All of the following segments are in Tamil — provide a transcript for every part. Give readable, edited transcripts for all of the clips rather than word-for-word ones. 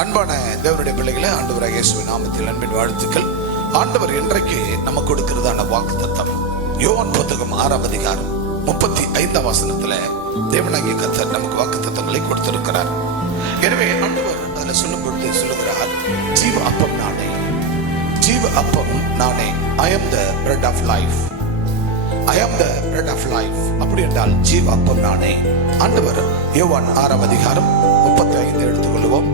அன்பான தேவனுடைய பிள்ளைகளை ஆண்டவராகிய இயேசுவின் நாமத்தில் அன்பின் வாழ்த்துக்கள். ஆண்டவர் இன்றைக்கு நமக்கு கொடுக்கிறதான வாக்குத்தத்தம் யோவான் புத்தகம் 6ஆம் அதிகாரம் 35ஆம் வசனத்துல தேவனாகிய கர்த்தர் நமக்கு வாக்குத்தத்தங்களை கொடுத்திருக்கிறார். எனவே ஆண்டவர் அதுல சொல்லும் பொழுது சொல்லுகிறார், ஜீவ அப்பம் நானே, ஜீவ அப்பம் நானே. I am the bread of life. I am the bread of life. அப்படி என்றால் ஜீவ அப்பம் நானே. ஆண்டவர் யோவான் 6ஆம் அதிகாரம் 35 எடுத்துக்கொள்வோம்.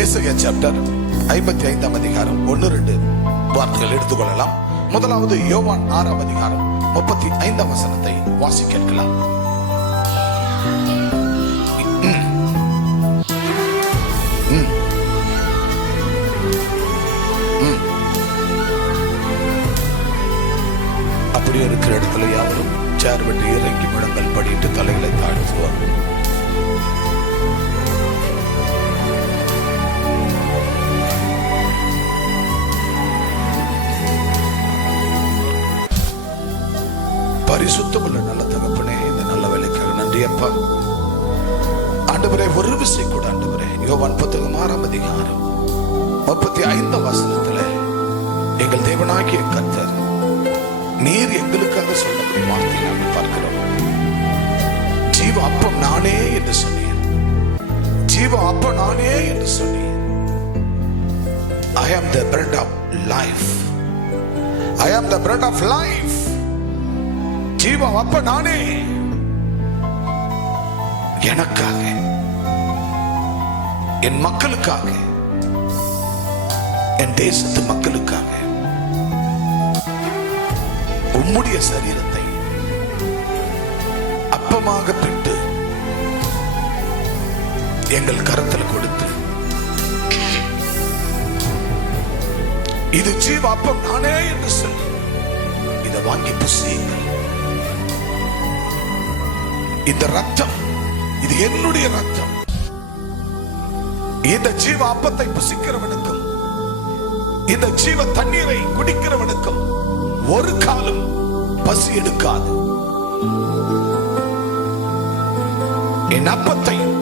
ஏசாயா சாப்டர் 55ஆம் அதிகாரம் 1-2 வார்த்தைகள் எடுத்துக்கொள்ளலாம். முதலாவது யோவான் 6ஆம் அதிகாரம் 35ஆம் வசனத்தை வாசி கேட்கலாம். அப்படியே இருக்கிற இடத்துல யாவரும் சேர் விட்டு இறங்கி முழங்கள் படிட்டு தலைகளை தாழ்த்துவார். பரிசுத்தமுள்ள நல்ல தகப்பனே, இந்த நல்ல வேலைக்காக நன்றி அப்பா. ஆண்டவரே, ஒரு விஷயம் கூட ஆண்டவரே, யோவான் புத்தகம் 6ஆம் அதிகாரம் 35ஆம் வசனத்துல எங்கள் தேவனாகிய கர்த்தர் நீர் எங்களுக்காக சொன்னபடி வார்த்தை நாங்கள் பார்க்கிறோம். ஜீவ அப்பம் நானே என்று சொன்னீர், ஜீவ அப்பம் நானே என்று சொன்னீர். I am the bread of life. I am the bread of life. ஜீவ அப்பம் நானே. எனக்காக, என் மக்களுக்காக, என் தேசத்து மக்களுக்காக உம்முடைய சரீரத்தை அப்பமாக பிட்டு எங்கள் கரத்தில் கொடுத்து, இது ஜீவ அப்பம் நானே என்று சொல்லி இதை வாங்கி புசியுங்கள். இந்த ரத்தம், இது என்னுடைய ரத்தம். இந்த ஜீவ அப்பத்தை புசிக்கிறவனுக்கும் இந்த ஜீவ தண்ணீரை குடிக்கிறவனுக்கும் ஒரு காலம் பசி எடுக்காது. என் அப்பத்தையும்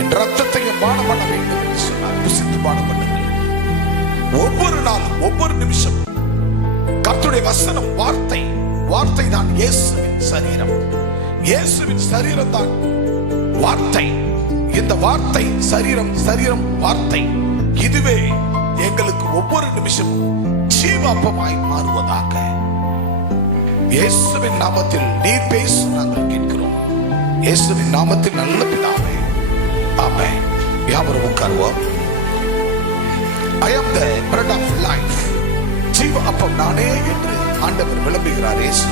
என் ரத்தத்தையும் பானம் பண்ண வேண்டும் என்று சொன்னார். புசித்து பானம் பண்ணுங்கள். ஒவ்வொரு நாளும், ஒவ்வொரு நிமிஷம் கர்த்தருடைய வசனம், வார்த்தை, வார்த்தை தான் இயேசுவின் சரீரம். இயேசுவின் சரீரம் தான் வார்த்தை. இந்த வார்த்தை சரீரம், சரீரம் வார்த்தை. இதுவே எங்களுக்கு ஒவ்வொரு நிமிஷம் ஜீவ அப்பமாய் மாறுவதாக. இயேசுவின் நாமத்தில் நீர் பேசும் நாங்கள் கேட்கிறோம். இயேசுவின் நாமத்தில் நல்ல பிதாவே, ஆமென். யாவரும் உட்காருவோம். I am the bread of life. ஜீவ அப்பம் நானே என்று ஆண்டவர் விளம்புகிறார் இயேசு.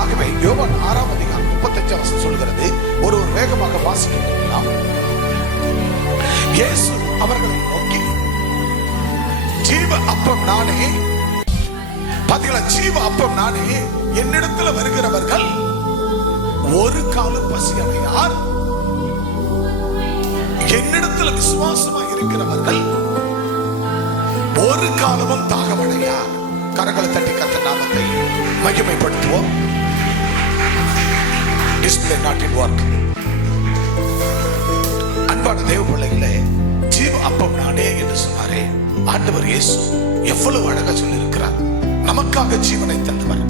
ஆகவே யோவான் 6ஆம் அதிகாரம் 35ஆம் வசனம் சொல்கிறது, ஒரு வேகமாக வாசிக்கலாம். இயேசு அவர்களை நோக்கி, ஜீவ அப்பம் நானே. பாத்தீங்களா, ஜீவ அப்பம் நானே. என்னிடத்துல வருகிறவர்கள் ஒரு காலம் பசி அடையார். என்னிடத்துல விசுவாசமாக இருக்கிறவர்கள் ஒரு காலமும் தாகமடையார். கரங்களை தட்டி கர்த்தர் நாமத்தை மகிமைப்படுத்துவோம். Display not in work. அன்பான தேவ பிள்ளைகளே, ஜீவ அப்பம் நானே என்று சொன்னாரே ஆண்டவர் இயேசு எவ்வளவு அழகா சொல்லி இருக்கிறார். நமக்காக ஜீவனை தந்தவர்,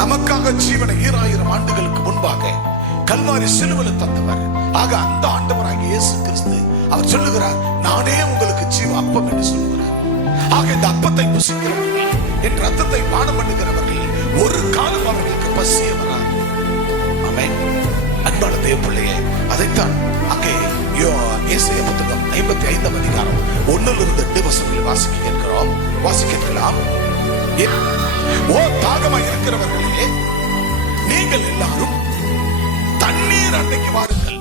நமக்காக ஜீவனை 2000 ஆண்டுகளுக்கு முன்பாக கல்வாரி சிலுவையில் தந்தவர். ஆக அந்த ஆண்டவராகிய இயேசு கிறிஸ்து அவர் சொல்லுகிறார், நானே உங்களுக்கு ஜீவ அப்பம் என்று சொல்லுகிறார். ஆக இந்த அப்பத்தை புசிக்கிறவர்கள், என் ரத்தத்தை பானம் பண்ணுகிறவர்கள் ஒரு காலம் அவர்களுக்கு பசியே வராது. ஆமென். அன்பான தேவ பிள்ளையே, அதைத்தான் அங்கே ஏசாயா புத்தகம் 55ஆம் அதிகாரம் 1-2 வசனங்களை வாசிக்க கேட்கிறோம். வாசிக்கலாம். ஓ தாகமா இருக்கிறவர்களே, நீங்கள் எல்லாரும் தண்ணீர் அண்டைக்கு வாருங்கள்.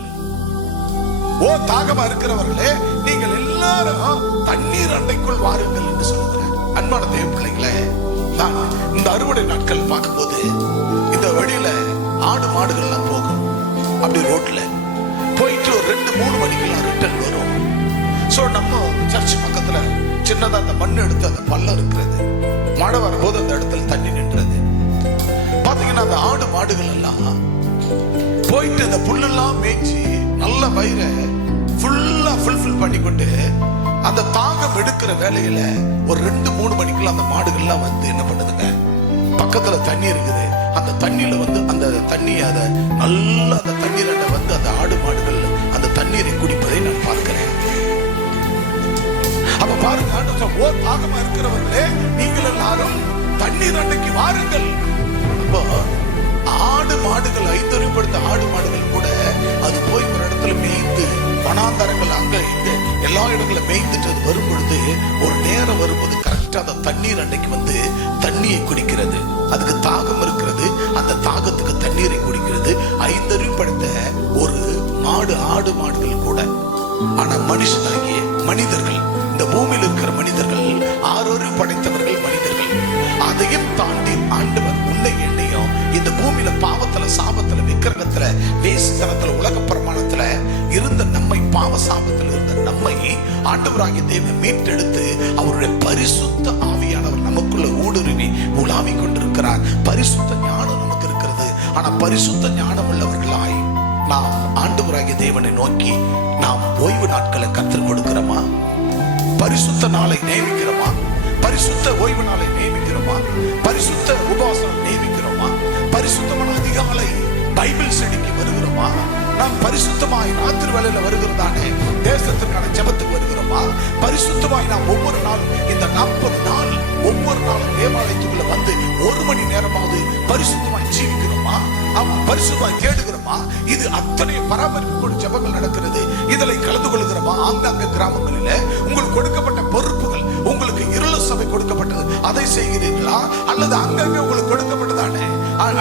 ஓ தாகமா இருக்கிறவர்களே, நீங்கள் எல்லாரும் தண்ணீர் அண்டைக்குள் வாருங்கள் என்று சொல்லுகிறார். அன்பான தேவ பிள்ளைகளே, நான் இந்த அறுவடை நாட்கள் பார்க்கும்போது இந்த வழியில ஆடு மாடுகள்லாம் போகும். அப்படி ரோட்ல போயிட்டு ஒரு 2-3 மணிக்கெல்லாம் ரிட்டர்ன் வரும். சோ நம்ம சர்ச் பக்கத்துல சின்னதா அந்த மண் எடுத்து அந்த பள்ளம் இருக்கிறது. மழை வரும்போது அந்த இடத்துல தண்ணி நின்றது. பாத்தீங்கன்னா அந்த ஆடு மாடுகள் எல்லாம் போயிட்டு இந்த புல்லெல்லாம் மேய்ச்சி நல்ல வயிறை ஃபுல்லா எல்லாம் ஃபுல்ஃபில் பண்ணிக்கொண்டு அந்த தாகம் எடுக்கிற வேலையில ஒரு 2-3 மணிக்குள்ள அந்த மாடுகள்லாம் வந்து என்ன பண்ணுதுங்க, பக்கத்துல தண்ணி இருக்குது, அந்த தண்ணியில வந்து அந்த தண்ணியை அதை நல்லா அந்த தண்ணீரை வந்து அந்த ஆடு மாடுகள் அந்த தண்ணீரை குடிப்பதை நான் பார்க்கிறேன். அப்ப பாருங்க, ஓ தாகமா இருக்கிறவர்களே நீங்கள் எல்லாரும் தண்ணீர் அண்டைக்கு வாருங்கள். அப்போ ஆடு மாடுகள், ஐந்தறிவுபடுத்த ஆடு மாடுகள் கூட அது போய் ஒரு இடத்துல மேய்ந்து வனாந்தரங்கள் அங்க இந்த எல்லா இடங்களும் மேய்ந்துட்டு அது வரும் பொழுது ஒரு நேரம் வரும்போது கரெக்டா அந்த தண்ணீர் அண்டைக்கு வந்து தண்ணியை குடிக்கிறது. அதுக்கு தாகம் இருக்கிறது, அந்த தாகத்துக்கு தண்ணீரை குடிக்கிறது. ஐந்தறிவுபடுத்த ஒரு ஆடு மாடுகள் கூட. ஆனா மனுஷனாகிய மனிதர்கள், இந்த பூமியில் இருக்கிற மனிதர்கள், ஆறொரு படைத்தவர்கள் மனிதர்கள், அதையும் தாண்டி ஆண்டவர் உன்னை என்னையும் இந்த பூமியில பாவத்துல, சாபத்துல, விக்கிரகத்துல, வேசித்தனத்துல, உலக பிரமாணத்துல இருந்த நம்மை, பாவ சாபத்தில் இருந்த நம்மை ஆண்டவராகிய தேவன் மீட்டெடுத்து அவருடைய பரிசுத்த ஆவியானவர் நமக்குள்ள ஊடுருவி உலாவி கொண்டிருக்கிறார். பரிசுத்த ஞானம் நமக்கு இருக்கிறது. ஆனா பரிசுத்த ஞானம் உள்ளவர்களாய் நாம் ஆண்டவராகிய தேவனை நோக்கி நாம் ஓய்வு நாட்களை கற்றுக் கொடுக்கிறோமா? பரிசுத்த நாளை நியமிக்கிறோமா? பரிசுத்த ஓய்வு நாளை நியமிக்கிறோமா? பரிசுத்த உபவாசம் நியமிக்கிறோமா? பரிசுத்தமான அதிகாலை பைபிள் ஸ்டடிக்கு வருகிறோமா? நாம் பரிசுத்தமாய் ராத்திரி வேளையில வருகிறதானே தேசத்திற்கான ஜெபத்துக்கு வருகிறோமா? பரிசுத்தமாய் நாம் ஒவ்வொரு நாளும் இந்த 40 நாள் ஒவ்வொரு நாளும் தேவாலயத்துக்குள்ள வந்து 1 மணி நேரமாவது பரிசுத்தமாய் ஜீவிக்கிறோமா? பரிசுத்தமாய் தேடுகிறோமா? இது அத்தனை பராமரிப்பு ஜெபங்கள் நடக்கிறது. இதில் கலந்து கொள்கிறோமா? ஆங்காங்க கிராமங்களில உங்களுக்கு கொடுக்கப்பட்ட பொறுப்புகள், உங்களுக்கு இருள சபை கொடுக்கப்பட்டது, அதை செய்கிறீர்களா? அல்லது அங்கங்க உங்களுக்கு கொடுக்கப்பட்டதானே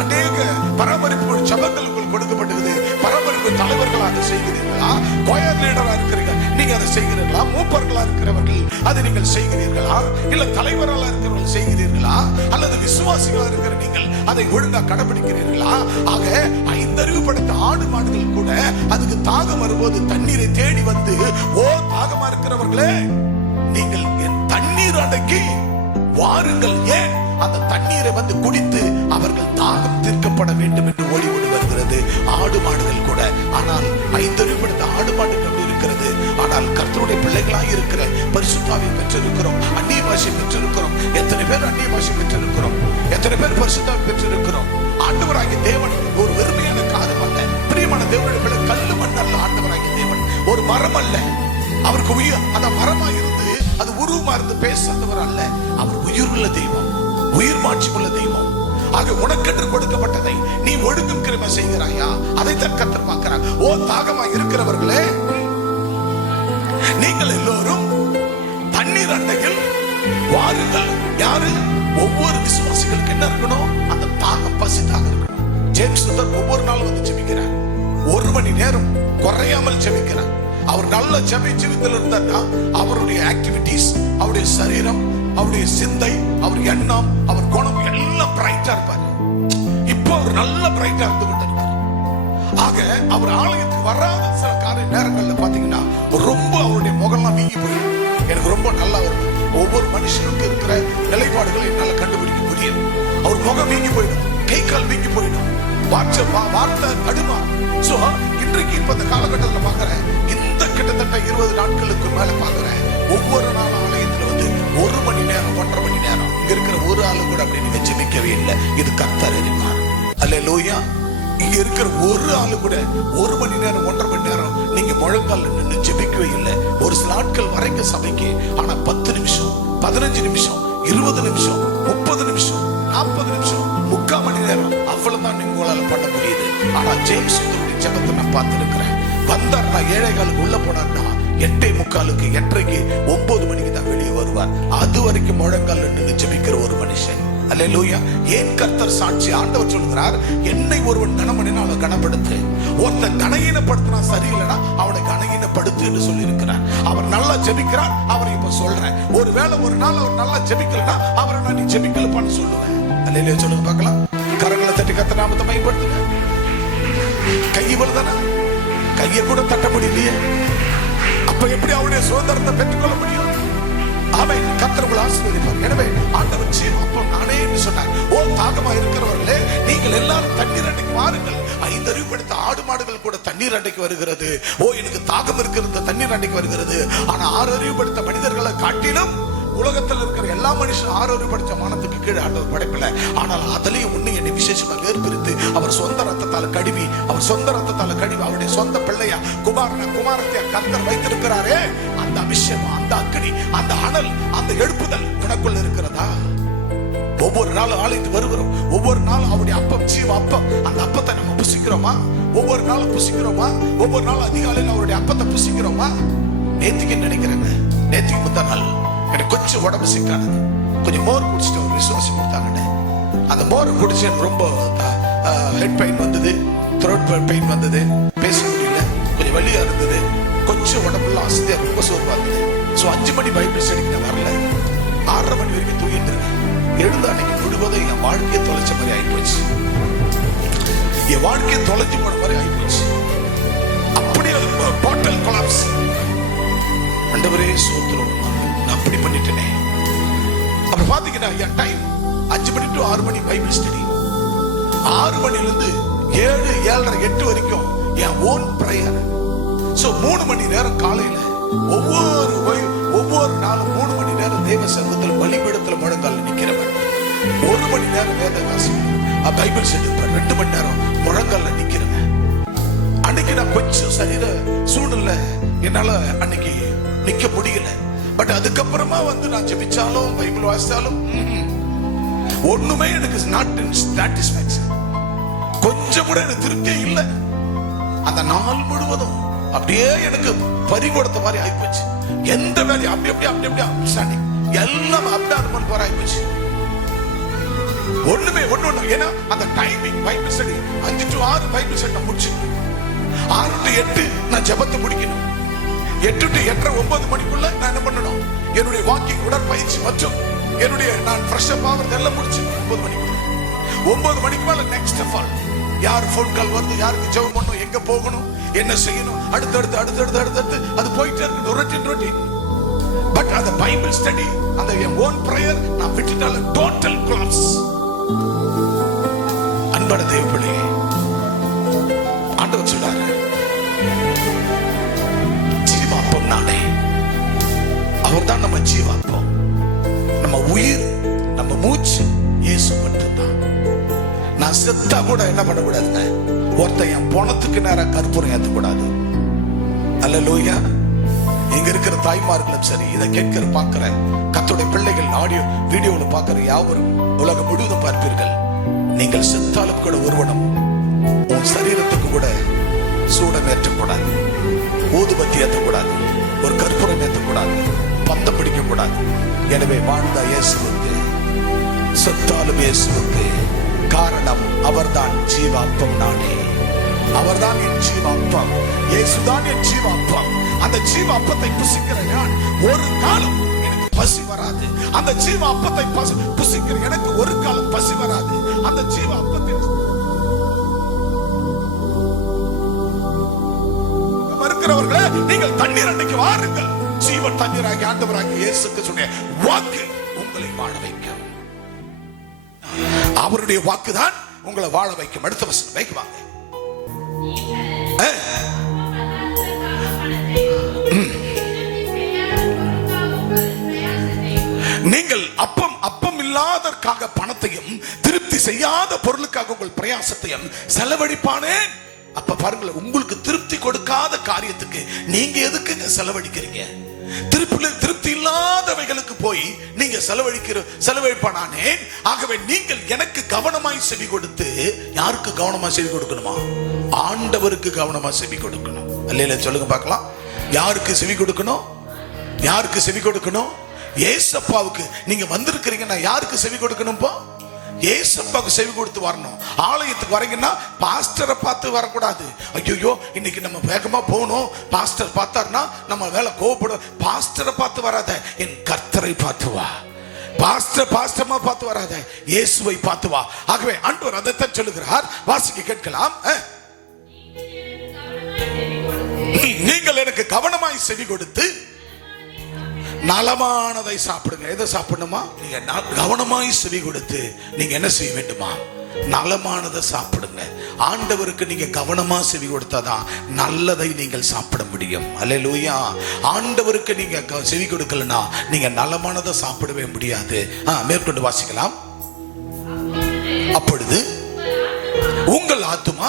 அநேக பராமரிப்பு ஜெபங்கள் உங்களுக்கு கொடுக்கப்பட்டது, பராமரிப்பு தலைவர்களாக செய்கிறீர்களா? கோயர் லீடரா இருக்கிறீங்க, நீங்க அதை செய்கிறீர்களா? மூப்பர்களா இருக்கிறவர்கள் அதை நீங்கள் செய்கிறீர்களா? இல்ல தலைவராக இருக்கிறவர்கள் செய்கிறீர்களா? அல்லது விசுவாசிகளா இருக்கிற நீங்கள் அதை ஒழுங்கா கடைபிடிக்கிறீர்களா? ஆக ஐந்தறிவுபடுத்த ஆடு மாடுகள் கூட அதுக்கு தாகம் வரும்போது தண்ணீரை தேடி வந்து, ஓ தாகமா இருக்கிறவர்களே நீங்கள் என் தண்ணீர் அண்டைக்கு வாருங்கள். ஏன்? அந்த தண்ணீரை வந்து குடித்து அவர்கள் தாகம் தீர்க்கப்பட வேண்டும் என்று ஓடி ஓடி வருகிறது ஆடு மாடுகள் கூட. ஆனால் ஐந்தறிவுபடுத்த ஆடு மாடுகள் இருக்கிறது. ஆனால் கர்த்தருடைய பிள்ளைகளாக இருக்கிற பரிசுத்தாவை பெற்றிருக்கிறோம், அந்நிய பாஷை பெற்றிருக்கிறோம். எத்தனை பேர் அந்நிய பாஷை பெற்றிருக்கிறோம்? எத்தனை பேர் பரிசுத்தாவை பெற்றிருக்கிறோம்? ஆண்டவராகிய தேவன் ஒரு வெறுமையான காலம் அல்ல, பிரியமான தேவனுடைய பிள்ளை, கல்லு மண் அல்ல. ஆண்டவராகிய தேவன் ஒரு மரம் அல்ல. அவருக்கு உயிர், அந்த மரமா இருந்து அது உருவமா இருந்து பேசுறவர் அல்ல. அவர் உயிருள்ள தெய்வம், உயிர் மாட்சியுள்ள தெய்வம். ஆக உனக்கென்று கொடுக்கப்பட்டதை நீ ஒழுங்கும் கிருபை செய்கிறாயா? அதைத்தான் கர்த்தர் பார்க்கிறார். ஓ தாகமா இருக்கிறவர்களே, நீங்கள் எல்லோரும் தண்ணீர் அண்டையில் வாருங்கள். யாரு? ஒவ்வொரு விசுவாசிகளுக்கு என்ன இருக்கணும்? அந்த தாகம், பசி தாகம் இருக்கணும். ஜேம்ஸ் ஒவ்வொரு நாளும் வந்து ஜெபிக்கிறார். 1 மணி நேரம் குறையாமல் ஜெபிக்கிறார். அவர் நல்ல ஜெபித்தல் இருந்தார்னா அவருடைய ஆக்டிவிட்டிஸ், அவருடைய சரீரம், அவருடைய சிந்தை, அவர் எண்ணம், அவர் குணம் எல்லாம் பிரைட்டா இருப்பார். இப்போ அவர் நல்ல பிரைட்டா இருந்து கொண்டிருக்கிறார். ஆக அவர் ஆலயத்துக்கு வராத சில காரிய நேரங்கள்ல பாத்தீங்கன்னா ரொம்ப அவருடைய முகம்லாம் வீங்கி போயிடும். எனக்கு ரொம்ப நல்லா வருது. ஒவ்வொரு மனுஷனுக்கு இருக்கிற நிலைப்பாடுகளை என்னால கண்டுபிடிக்க முடியும். அவர் முகம் வீங்கி போயிடும், கை கால் வீங்கி போயிடும், வார்த்தை கடுமா. சோ இன்றைக்கு இப்ப இந்த காலகட்டத்தில் பாக்குறேன், இந்த கிட்டத்தட்ட 20 நாட்களுக்கு மேல பாக்குறேன், ஒவ்வொரு நாளும் ஆலயத்துல வந்து 1 மணி நேரம் 1.5 மணி நேரம் இங்க இருக்கிற ஒரு ஆளு கூட அப்படி நீங்க ஜெபிக்கவே இல்லை. இது கர்த்தர் அறிவார். அல்லேலூயா. இங்க இருக்கிற ஒரு ஆளு கூட 1 மணி நேரம் 1.5 மணி நேரம் நீங்க முழங்கால் நின்று ஜெபிக்கவே இல்லை. ஒரு சில நாட்கள் வரைக்கும் சபைக்கு, ஆனா 10 நிமிஷம், 15 நிமிஷம், 20 நிமிஷம், 30 நிமிஷம், 40 நிமிஷம், 3/4 மணி நேரம், அவ்வளவுதான் உங்களால பண்ண முடியுது. ஆனா ஜேம்ஸ் ஜெபத்தை நான் பார்த்திருக்கிறேன். வந்தார்னா 7:15 உள்ள போனார்னா 8:45, 8:30, 9 மணிக்கு தான் வெளியே வருவார். அது வரைக்கும் முழங்கால் நின்று ஜெபிக்கிற ஒரு மனுஷன். அல்லேலூயா. ஏன் கர்த்தர் சாட்சி? ஆண்டவர் சொல்கிறார், என்னை ஒருவன் கனமணினா அவனை கனப்படுத்து. ஒருத்தன் கனகீனப்படுத்தினா சரியில்லைனா அவனை கனகீனப்படுத்து என்று சொல்லி இருக்கிறார். அவர் நல்லா ஜெபிக்கிறார். அவரை இப்ப சொல்றேன், ஒருவேளை ஒரு நாள் அவர் நல்லா ஜெபிக்கலனா அவரை நான் நீ ஜெபிக்கலப்பான்னு சொல்லுவேன். அல்லேலூயா. சொல்லுங்க பார்க்கலாம். கரங்களை தட்டி கர்த்தர் நாமத்தை மகிமைப்படுத்துங்க. கை இவ்வளவுதானா? கையை கூட தட்ட முடியலையே. அப்ப எப்படி அவருடைய சுதந்திரத்தை பெற்றுக்கொள்ள முடியும்? ஆமென். கர்த்தர் உங்களை ஆசீர்வதிப்பார். எனவே ஆண்டவர் ஜீவ அப்பம் நானே என்று சொன்னார். ஓ தாகமா இருக்கிறவர்களே, நீங்கள் எல்லாரும் தண்ணீர் அண்டைக்கு வாருங்கள். 5 அறிவு படித்த ஆடு மாடுகள் கூட தண்ணீர் அண்டைக்கு வருகிறது. ஓ எனக்கு தாகம் இருக்கிறது, தண்ணீர் அண்டைக்கு வருகிறது. ஆனா 6 அறிவு படித்த மனிதர்களை காட்டிலும் உலகத்தில் இருக்கிற எல்லா மனுஷனும் 6 அறிவு படித்த மானத்துக்கு கீழே ஆண்டவர் படைப்பில்லை. ஆனால் அதுலயும் ஒண்ணு என்னை விசேஷமாக வேறுபிரித்து அவர் சொந்த ரத்தத்தால கழுவி அவருடைய சொந்த பிள்ளையா குமாரத்தையா கர்த்தர் வைத்திருக்கிறாரே, அந்த அபிஷேகம், அந்த அக்கினி, அந்த அனல், அந்த எழுப்புதல் உனக்குள்ள இருக்கிறதா? ஒவ்வொரு நாளும் ஆலயத்து வருகிறோம். ஒவ்வொரு நாளும் அவருடைய அப்பம், ஜீவ அப்பம், அந்த அப்பத்தை நம்ம புசிக்கிறோமா? ஒவ்வொரு நாளும் புசிக்கிறோமா? ஒவ்வொரு நாளும் அதிகாலையில் அவருடைய அப்பத்தை புசிக்கிறோமா? நேத்திக்கு நினைக்கிறேங்க, நேத்திக்கு முந்தா நாள் எனக்கு கொஞ்சம் உடம்பு சிக்கானது. கொஞ்சம் மோர் குடிச்சிட்டு ஒரு விசுவாசம் கொடுத்தாங்கன்னு. அந்த மோர் குடிச்சு ரொம்ப ஹெட் பெயின் வந்தது, த்ரோட் பெயின் வந்தது, பேச முடியல, கொஞ்சம் வலியா இருந்தது, கொஞ்சம் உடம்புலாம் அசதியா ரொம்ப சோர்வா இருந்தது. 5 மணி பைபிள் ஸ்டடிக்கு நான் வரல. 6:30 மணி வரைக்கும் தூங்கிட்டு இருக்கேன். எழுந்து அன்னைக்கு முழுவதும் என் வாழ்க்கையை தொலைச்ச மாதிரி ஆயிப்போச்சு. என் வாழ்க்கையை தொலைஞ்சு போன மாதிரி ஆயிப்போச்சு. அப்படியே டோட்டல் கொலாப்ஸ். ஆண்டவரே சோத்திரம், நான் அப்படி பண்ணிட்டேனே. அப்ப பாத்தீங்கன்னா என் டைம் 5 மணி to 6 மணி பைபிள் ஸ்டடி. 6 மணில இருந்து 7, 7:30, 8 வரைக்கும் என் ஓன் பிரேயர். 3 மணி நேரம் காலையில ஒவ்வொரு நாளும் 3 மணி நேரம் தேவ சமூகத்தில் பலிபீடத்தில் முழங்கால் நிக்கிறவன். 1 மணி நேரம் வேத வாசிப்பு, பைபிள் ஸ்டடி. 2 மணி நேரம் முழங்கால நிக்கிறவன். அன்னைக்கு நான் கொஞ்சம் சரீர சூழ்நிலை என்னால அன்னைக்கு நிக்க முடியல. பட் அதுக்கப்புறமா நான் ஜெபிச்சாலும் பைபிள் வாசிச்சாலும் ஒண்ணுமே எனக்கு நாட் சாட்டிஸ்ஃபேக்ஷன். கொஞ்சம் கூட எனக்கு திருப்தியே இல்லை. அந்த நாள் முழுவதும் அப்படியே எனக்கு பறி கொடுத்த மாதிரி ஆயிப்போச்சு. எந்த வேலையும் அப்படி எல்லாம் அப்டார்மன் போற ஆயிப்போச்சு. ஒண்ணு ஏன்னா அந்த timing Bible study 5 to 6 Bible study முடிச்சு 6 to 8 நான் ஜெபத்தை முடிக்கணும். 8 to 8:30, 9 மணிக்குள்ள நான் என்ன பண்ணணும்? என்னுடைய வாக்கிங், உடற்பயிற்சி மற்றும் என்னுடைய நான் ஃப்ரெஷ் அப் ஆகிறது எல்லாம் முடிச்சு 9 மணிக்குள்ள. 9 மணிக்கு மேல நெக்ஸ்ட் ஆஃப் ஆல் யார் போன் கால் வருது, யாருக்கு ஜெபம் பண்ணணும், எங்க போகணும், என்ன செய்யணும், அடுத்து அது போயிட்டே இருக்கு. ரொட்டீன். பட் அந்த பைபிள் ஸ்டடி, அந்த என் ஓன் பிரேயர் நான் விட்டுட்டால டோட்டல் கொலாப்ஸ். அன்பான தேவப்பிள்ளையே, ஆண்டவர் சொல்றாரு ஜீவாப்பம் நானே. அவர்தான் நம்ம ஜீவாப்பம், நம்ம உயிர், நம்ம மூச்சு இயேசு மட்டும்தான். நான் செத்தா கூட என்ன பண்ணக்கூடாதுங்க, ஒருத்தன் என் பணத்துக்கு நேரம் கற்பூரம் ஏற்றக்கூடாது. அல்லேலூயா. இங்க இருக்கிற தாய்மார்களும் சரி, இதை கேட்கிற பார்க்கிற கர்த்தருடைய பிள்ளைகள், ஆடியோ வீடியோவில் பார்க்கிற யாவரும் உலகம் முழுவதும் பார்ப்பீர்கள். நீங்கள் செத்தாலும் கூட ஒருவனும் உன் சரீரத்துக்கு கூட சூடம் ஏற்றக்கூடாது, ஊதுபத்தி ஏற்றக்கூடாது, ஒரு கற்பூரம் ஏற்றக்கூடாது, பந்தம் பிடிக்கக்கூடாது. எனவே வாழ்ந்த இயேசுவுக்கு, செத்தாலும் இயேசுவுக்கு. காரணம் அவர்தான் ஜீவாப்பம் நானே. அவர்தான் என் ஜீவாப்பம். இயேசுதான் என் ஜீவாப்பம். அந்த ஜீவ அப்பத்தை புசிக்கிற நான் ஒரு காலம் எனக்கு பசி வராது. அந்த ஜீவ அப்பத்தை புசிக்கிற எனக்கு ஒரு காலம் பசி வராது. அந்த ஜீவ அப்பத்தில் இருக்கிறவர்களே, நீங்கள் தண்ணீர் அன்னைக்கு வாருங்கள். ஜீவன் தண்ணீராகி ஆண்டவராகிய இயேசுக்கு சொன்ன வாக்கு உங்களை வாழ வைக்கும். அவருடைய வாக்குதான் உங்களை வாழ வைக்கும். அடுத்த வசனம் வைக்குவாங்க. நீங்கள் அப்பம் இல்லாதற்காக பணத்தையும் திருப்தி செய்யாத பொருளுக்காக உங்கள் பிரயாசத்தையும் செலவழிப்பானேன். அப்ப பாருங்களேன், உங்களுக்கு திருப்தி கொடுக்காத காரியத்துக்கு நீங்க எதுக்கு செலவழிக்கிறீங்க? திருப்தி இல்லாதவைகளுக்கு போய் நீங்க செலவழிப்பானே. ஆகவே நீங்கள் எனக்கு கவனமாய் செவி கொடுத்து, யாருக்கு கவனமா செவி கொடுக்கணுமா? ஆண்டவருக்கு கவனமா செவி கொடுக்கணும். அல்லேலூயா சொல்லுங்க பார்க்கலாம். யாருக்கு செவி கொடுக்கணும்? யாருக்கு செவி கொடுக்கணும்? ஏசப்பாவுக்கு. நீங்க வந்திருக்கிறீங்கன்னா யாருக்கு செவி கொடுக்கணும்? ஏசப்பாவுக்கு செவி கொடுத்து வரணும். ஆலயத்துக்கு வரீங்கன்னா பாஸ்டரை பார்த்து வரக்கூடாது. ஐயோ இன்னைக்கு நம்ம வேகமா போகணும், பாஸ்டர் பார்த்தாருன்னா நம்ம வேலை கோவப்படும். பாஸ்டரை பார்த்து வராத, என் கர்த்தரை பார்த்து வா. பாஸ்டர்மா பார்த்து வராத, இயேசுவை பார்த்து வா. ஆகவே ஆண்டவர் அதைத்தான் சொல்லுகிறார். வாசிக்க கேட்கலாம். நீங்கள் எனக்கு கவனமாய் செவி கொடுத்து நலமானதை சாப்பிடுங்க. எதை சாப்பிடணுமா? நீங்க கவனமாய் செவி கொடுத்து நீங்க என்ன செய்ய வேண்டுமா? நலமானதை சாப்பிடுங்க. ஆண்டவருக்கு நீங்க கவனமா செவி கொடுத்தாதான் நல்லதை நீங்கள் சாப்பிட முடியும். அல்லேலூயா. ஆண்டவருக்கு நீங்க செவி கொடுக்கலனா நீங்க நலமானதை சாப்பிடவே முடியாது. மேற்கொண்டு வாசிக்கலாம். அப்பொழுது உங்கள் ஆத்துமா,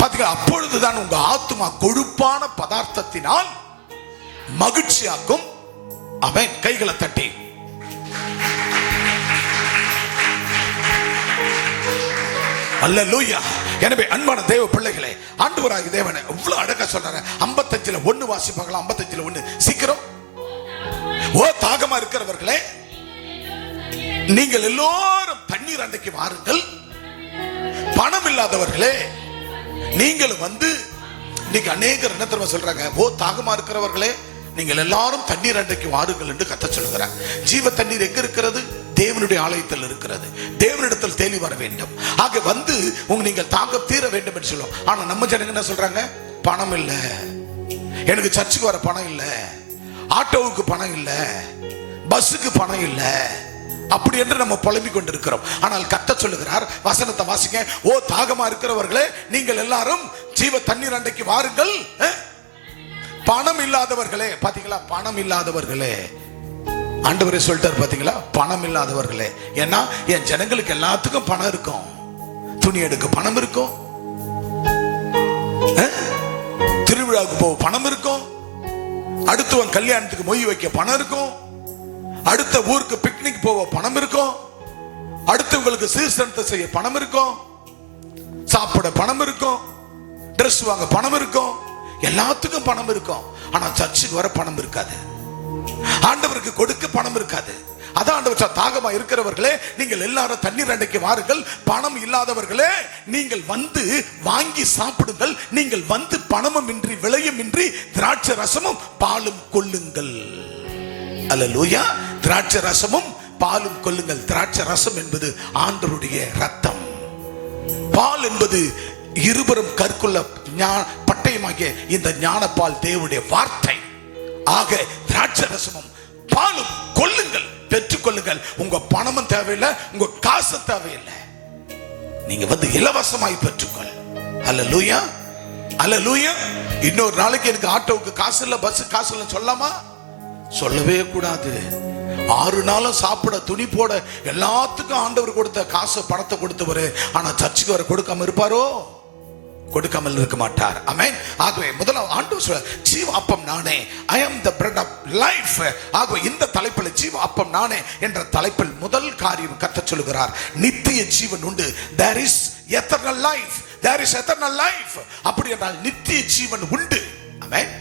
பாத்தீங்களா, அப்பொழுதுதான் உங்க ஆத்துமா கொழுப்பான பதார்த்தத்தினால் மகிழ்ச்சியாக்கும். ஆமென். கைகளை தட்டி அல்லேலூயா. எனவே அன்பான தேவ பிள்ளைகளே, ஆண்டவராகிய தேவனை எவ்வளவு அழகா சொல்றாரு. 55ல 1 வாசிப்பாங்களா? 55ல 1 சீக்கிரம். ஓ தாகமா இருக்கிறவர்களே, நீங்கள் எல்லோரும் தண்ணீர் அண்டைக்கு வாருங்கள். பணம் இல்லாதவர்களே, நீங்களும் வந்து. இன்னைக்கு அநேகர் என்ன தெரியுமா சொல்றாங்க? ஓ தாகமா இருக்கிறவர்களே, நீங்கள் எல்லாரும் தண்ணீர் அண்டைக்கு வாருங்கள் என்று கர்த்தர் சொல்கிறார். ஜீவ தண்ணீர் எங்க இருக்கிறது? தேவனுடைய ஆலயத்தில் இருக்கிறது. தேவனிடத்தில் தேடி வர வேண்டும். ஆக வந்து நீங்கள் தாகம் தீர வேண்டும் என்று சொல்லுவோம். ஆனா நம்ம ஜனங்க என்ன சொல்றாங்க? பணம் இல்ல, எனக்கு சர்ச்சுக்கு வர பணம் இல்ல, ஆட்டோவுக்கு பணம் இல்ல, பஸ்ஸுக்கு பணம் இல்ல, அப்படி என்று நம்ம புலம்பிக் கொண்டிருக்கிறோம். ஆனால் கர்த்தர் சொல்லுகிறார், வசனத்தை வாசிங்க. ஓ தாகமா இருக்கிறவர்களே, நீங்கள் எல்லாரும் ஜீவ தண்ணீர் அண்டைக்கு வாருங்கள். பணம் இல்லாதவர்களே, பாத்தீங்களா, பணம் இல்லாதவர்களே, ஆண்டவரே சொல்லிட்டார் பாத்தீங்களா, பணம் இல்லாதவர்களே. ஏன்னா என் ஜனங்களுக்கு எல்லாத்துக்கும் பணம் இருக்கும். துணி எடுக்க பணம் இருக்கும், திருவிழாவுக்கு போக பணம் இருக்கும், அடுத்தவன் கல்யாணத்துக்கு மொய் வைக்க பணம் இருக்கும், அடுத்த ஊருக்கு பிக்னிக் போக பணம் இருக்கும், அடுத்தவங்களுக்கு சீர்திருத்தம் செய்ய பணம் இருக்கும், சாப்பிட பணம் இருக்கும், ட்ரெஸ் வாங்க பணம் இருக்கும், எல்லாத்துக்கும் பணம் இருக்கும். ஆனா சர்ச்சுக்கு வர பணம் இருக்காது, ஆண்டவருக்கு கொடுக்க பணம் இருக்காது. அதான் ஆண்டவர் தாகமா இருக்கிறவர்களே, நீங்கள் எல்லாரும் தண்ணீர் அண்டைக்கு வாருங்கள். பணம் இல்லாதவர்களே, நீங்கள் வந்து வாங்கி சாப்பிடுங்கள். நீங்கள் வந்து பணமும் இன்றி விலையும் இன்றி திராட்சை ரசமும் பாலும் கொள்ளுங்கள். அல்லேலூயா. திராட்சை ரசமும் பாலும் கொள்ளுங்கள். திராட்சை ரசம் என்பது ஆண்டவருடைய ரத்தம், பால் என்பது இருபுறம் கற்குள்ள பட்டயமாகிய இந்த ஞானப்பால் தேவனுடைய வார்த்தை. ஆக திராட்சை ரசமும் பாலும் கொள்ளுங்கள், பெற்றுக்கொள்ளுங்கள். உங்க பணமும் தேவையில்லை, உங்க காசு தேவையில்லை, நீங்க வந்து இலவசமாய் பெற்றுக்கொள். அல்லேலூயா, அல்லேலூயா. இன்னொரு நாளைக்கு எனக்கு ஆட்டோவுக்கு காசு இல்ல, பஸ் காசு இல்ல சொல்லாமா? சொல்லவே கூடாது. 6 நாளும் சாப்பிட துணி போட எல்லாத்துக்கும் ஆண்டவர் கொடுத்த காசு பணத்தை கொடுத்தவரு, ஆனா சர்ச்சுக்கு வர கொடுக்காம இருப்பாரோ? கொடுக்காமல் இருக்க மாட்டார். ஆமென். ஆகவே முதலாவது ஆண்டவர் சொல்றார், ஜீவ அப்பம் நானே, I am the bread of life. ஆகவே இந்த தலைப்பில் ஜீவ அப்பம் நானே என்ற தலைப்பில் முதல் காரியம் கர்த்தர் சொல்லுகிறார், நித்திய ஜீவன் உண்டு. There is eternal life. There is eternal life. அப்படி என்றால் நித்திய ஜீவன் உண்டு. ஆமென்.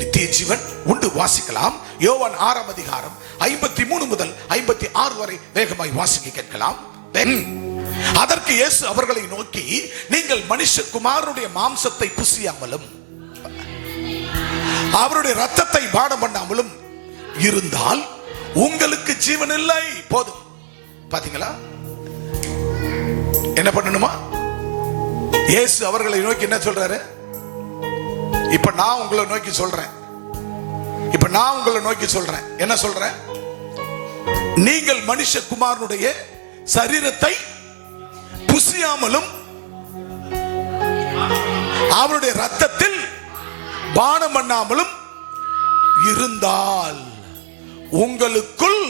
நித்திய ஜீவன் உண்டு. வாசிக்கலாம். யோவான் 6ஆம் அதிகாரம் 53 முதல் 56 வரை வேகமாய் வாசிக்க கேட்கலாம். அதற்கு இயேசு அவர்களை நோக்கி, நீங்கள் மனுஷகுமாரனுடைய மாம்சத்தை புசியாமலும் அவருடைய ரத்தத்தை பானம் பண்ணாமலும் இருந்தால் உங்களுக்கு ஜீவன் இல்லை. போதும். பாத்தீங்களா என்ன பண்ணணுமா? இயேசு அவர்களை நோக்கி என்ன சொல்றாரு? இப்ப நான் உங்களை நோக்கி சொல்றேன், இப்ப நான் உங்களை நோக்கி சொல்றேன். என்ன சொல்றேன்? நீங்கள் மனுஷகுமாரனுடைய சரீரத்தை புசியாமலும் அவருடைய ரத்தத்தில் பானம் பண்ணாமலும் இருந்தால் உங்களுக்குள்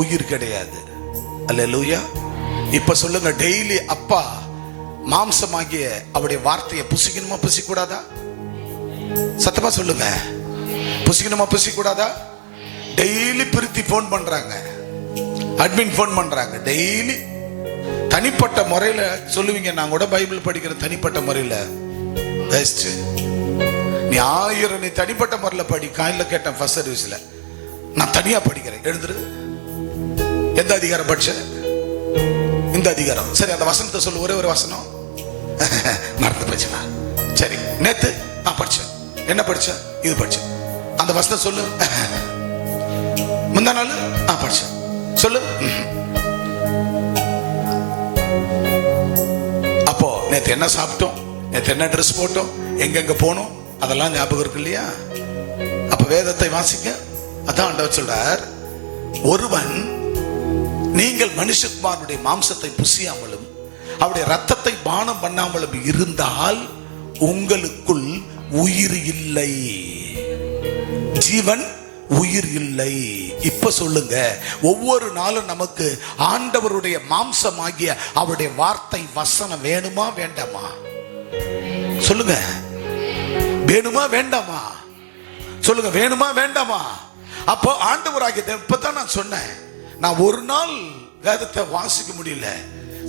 உயிர் கிடையாது. அல்லேலூயா. இப்ப சொல்லுங்க, டெய்லி அப்பா மாம்சமாகிய அவருடைய வார்த்தையை புசிக்கணுமா புசிக்கூடாதா? சத்தமா சொல்லுங்க, புசிக்கணுமா புசிக்கூடாதா? டெய்லி பிரித்தி போன் பண்றாங்க, அட்மின் போன் பண்றாங்க, டெய்லி தனிப்பட்ட முறையில சொல்லுவீங்க. நான் கூட பைபிள் படிக்கிற தனிப்பட்ட முறையில பெஸ்ட். நீ 1000 நீ தனிப்பட்ட முறையில படி. காலையில கேட்டேன் ஃபர்ஸ்ட் சர்வீஸ்ல, நான் தனியா படிக்கிறேன், எழுதுரு. எந்த அதிகாரம் படிச்ச? இந்த அதிகாரம். சரி, அந்த வசனத்தை சொல்லு. ஒரே ஒரு வசனம் மறந்து போச்சுனா. சரி, நேத்து நான் படிச்சேன். என்ன படிச்சேன்? இது படிச்சேன். அந்த வசனம் சொல்லு. முந்தா நாள் நான் படிச்சேன். சொல்லு. அப்போ நேத்து என்ன சாப்பிட்டோம், நேத்து என்ன ட்ரெஸ் போட்டோம், எங்கெங்க போனோம், அதெல்லாம் ஞாபகம் இருக்கு இல்லையா? அப்ப வேதத்தை வாசிக்க. அதான் ஆண்டவர் சொல்றார், ஒருவன் நீங்கள் மனுஷகுமாரனுடைய மாம்சத்தை புசியாமலும் அவருடைய ரத்தத்தை பானம் பண்ணாமலும் இருந்தால் உங்களுக்குள் உயிர் இல்லை, ஜீவன் உயிர் இல்லை. இப்ப சொல்லுங்க, ஒவ்வொரு நாளும் நமக்கு ஆண்டவருடைய மாம்சமாகிய அவருடைய வார்த்தை வசனம் வேணுமா வேண்டாமா? சொல்லுங்க, வேணுமா வேண்டாமா? சொல்லுங்க, வேணுமா வேண்டாமா? அப்போ ஆண்டவராகிய, இப்பதான் நான் சொன்னேன், நான் ஒரு நாள் வேதத்தை வாசிக்க முடியல,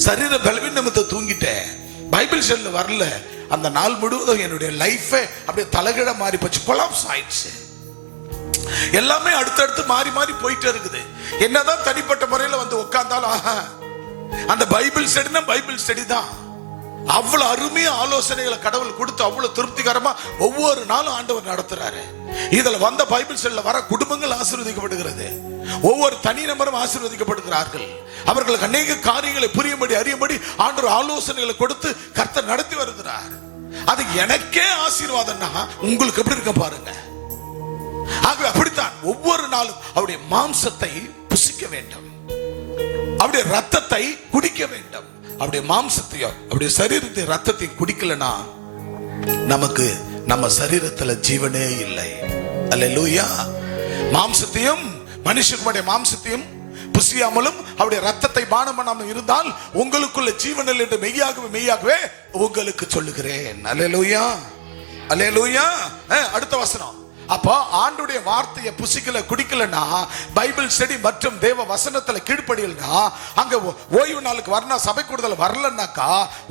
சரீர பலவீனத்தை தூங்கிட்டேன், பைபிள் செல்ல வரல. அந்த நாள் முழுவதும் என்னுடைய லைஃபே அப்படியே தலைகிட மாறி போச்சு, கொலாப்ஸ் ஆயிடுச்சு. எல்லாமே அடுத்தடுத்து மாறி மாறி போயிட்டே இருக்குது. என்னதான் தனிப்பட்ட முறையில வந்து உட்கார்ந்தாலும் அந்த பைபிள் ஸ்டடினா பைபிள் ஸ்டடி தான். அவ்வளவு அருமையா ஆலோசனைகளை கடவுள் கொடுத்து அவ்வளவு திருப்திகரமா ஒவ்வொரு நாளும் ஆண்டவர் நடத்துறாரு. இதுல வந்த பைபிள் ஸ்டடில வர குடும்பங்கள் ஆசீர்வதிக்கப்படுகிறது, ஒவ்வொரு தனிநபரும் ஆசீர்வதிக்கப்படுகிறார்கள். அவர்களுக்கு அநேக காரியங்களை புரியும்படி அறியும்படி ஆண்டவர் ஆலோசனைகளை கொடுத்து கர்த்தர் நடத்தி வருகிறார். அது எனக்கே ஆசீர்வாதம்னா உங்களுக்கு எப்படி இருக்க பாருங்க. ஆகவே அப்படித்தான் ஒவ்வொரு நாளும் அவருடைய மாம்சத்தை புசிக்க வேண்டும், அவருடைய ரத்தத்தை குடிக்க வேண்டும். அவருடைய மாம்சத்தையும் அவருடைய சரீரத்தை ரத்தத்தையும் குடிக்கலனா நமக்கு நம்ம சரீரத்துல ஜீவனே இல்லை. அல்லேலூயா. மாம்சத்தையும் மனுஷனுடைய மாம்சத்தையும் புசியாமலும் அவருடைய ரத்தத்தை பானம் பண்ணாமல் இருந்தால் உங்களுக்குள்ள ஜீவனில் என்று மெய்யாகவே மெய்யாகவே உங்களுக்கு சொல்லுகிறேன். அல்லேலூயா, அல்லேலூயா. அடுத்த வசனம். அப்போ ஆண்டுடைய வார்த்தையை புசிக்கல குடிக்கலன்னா, பைபிள் ஸ்டடி மற்றும் தேவ வசனத்துல கீழ்ப்படியலனா, அங்க ஓய்வு நாளுக்கு வரணும், சபை கூடுதல் வரலன்னாக்கா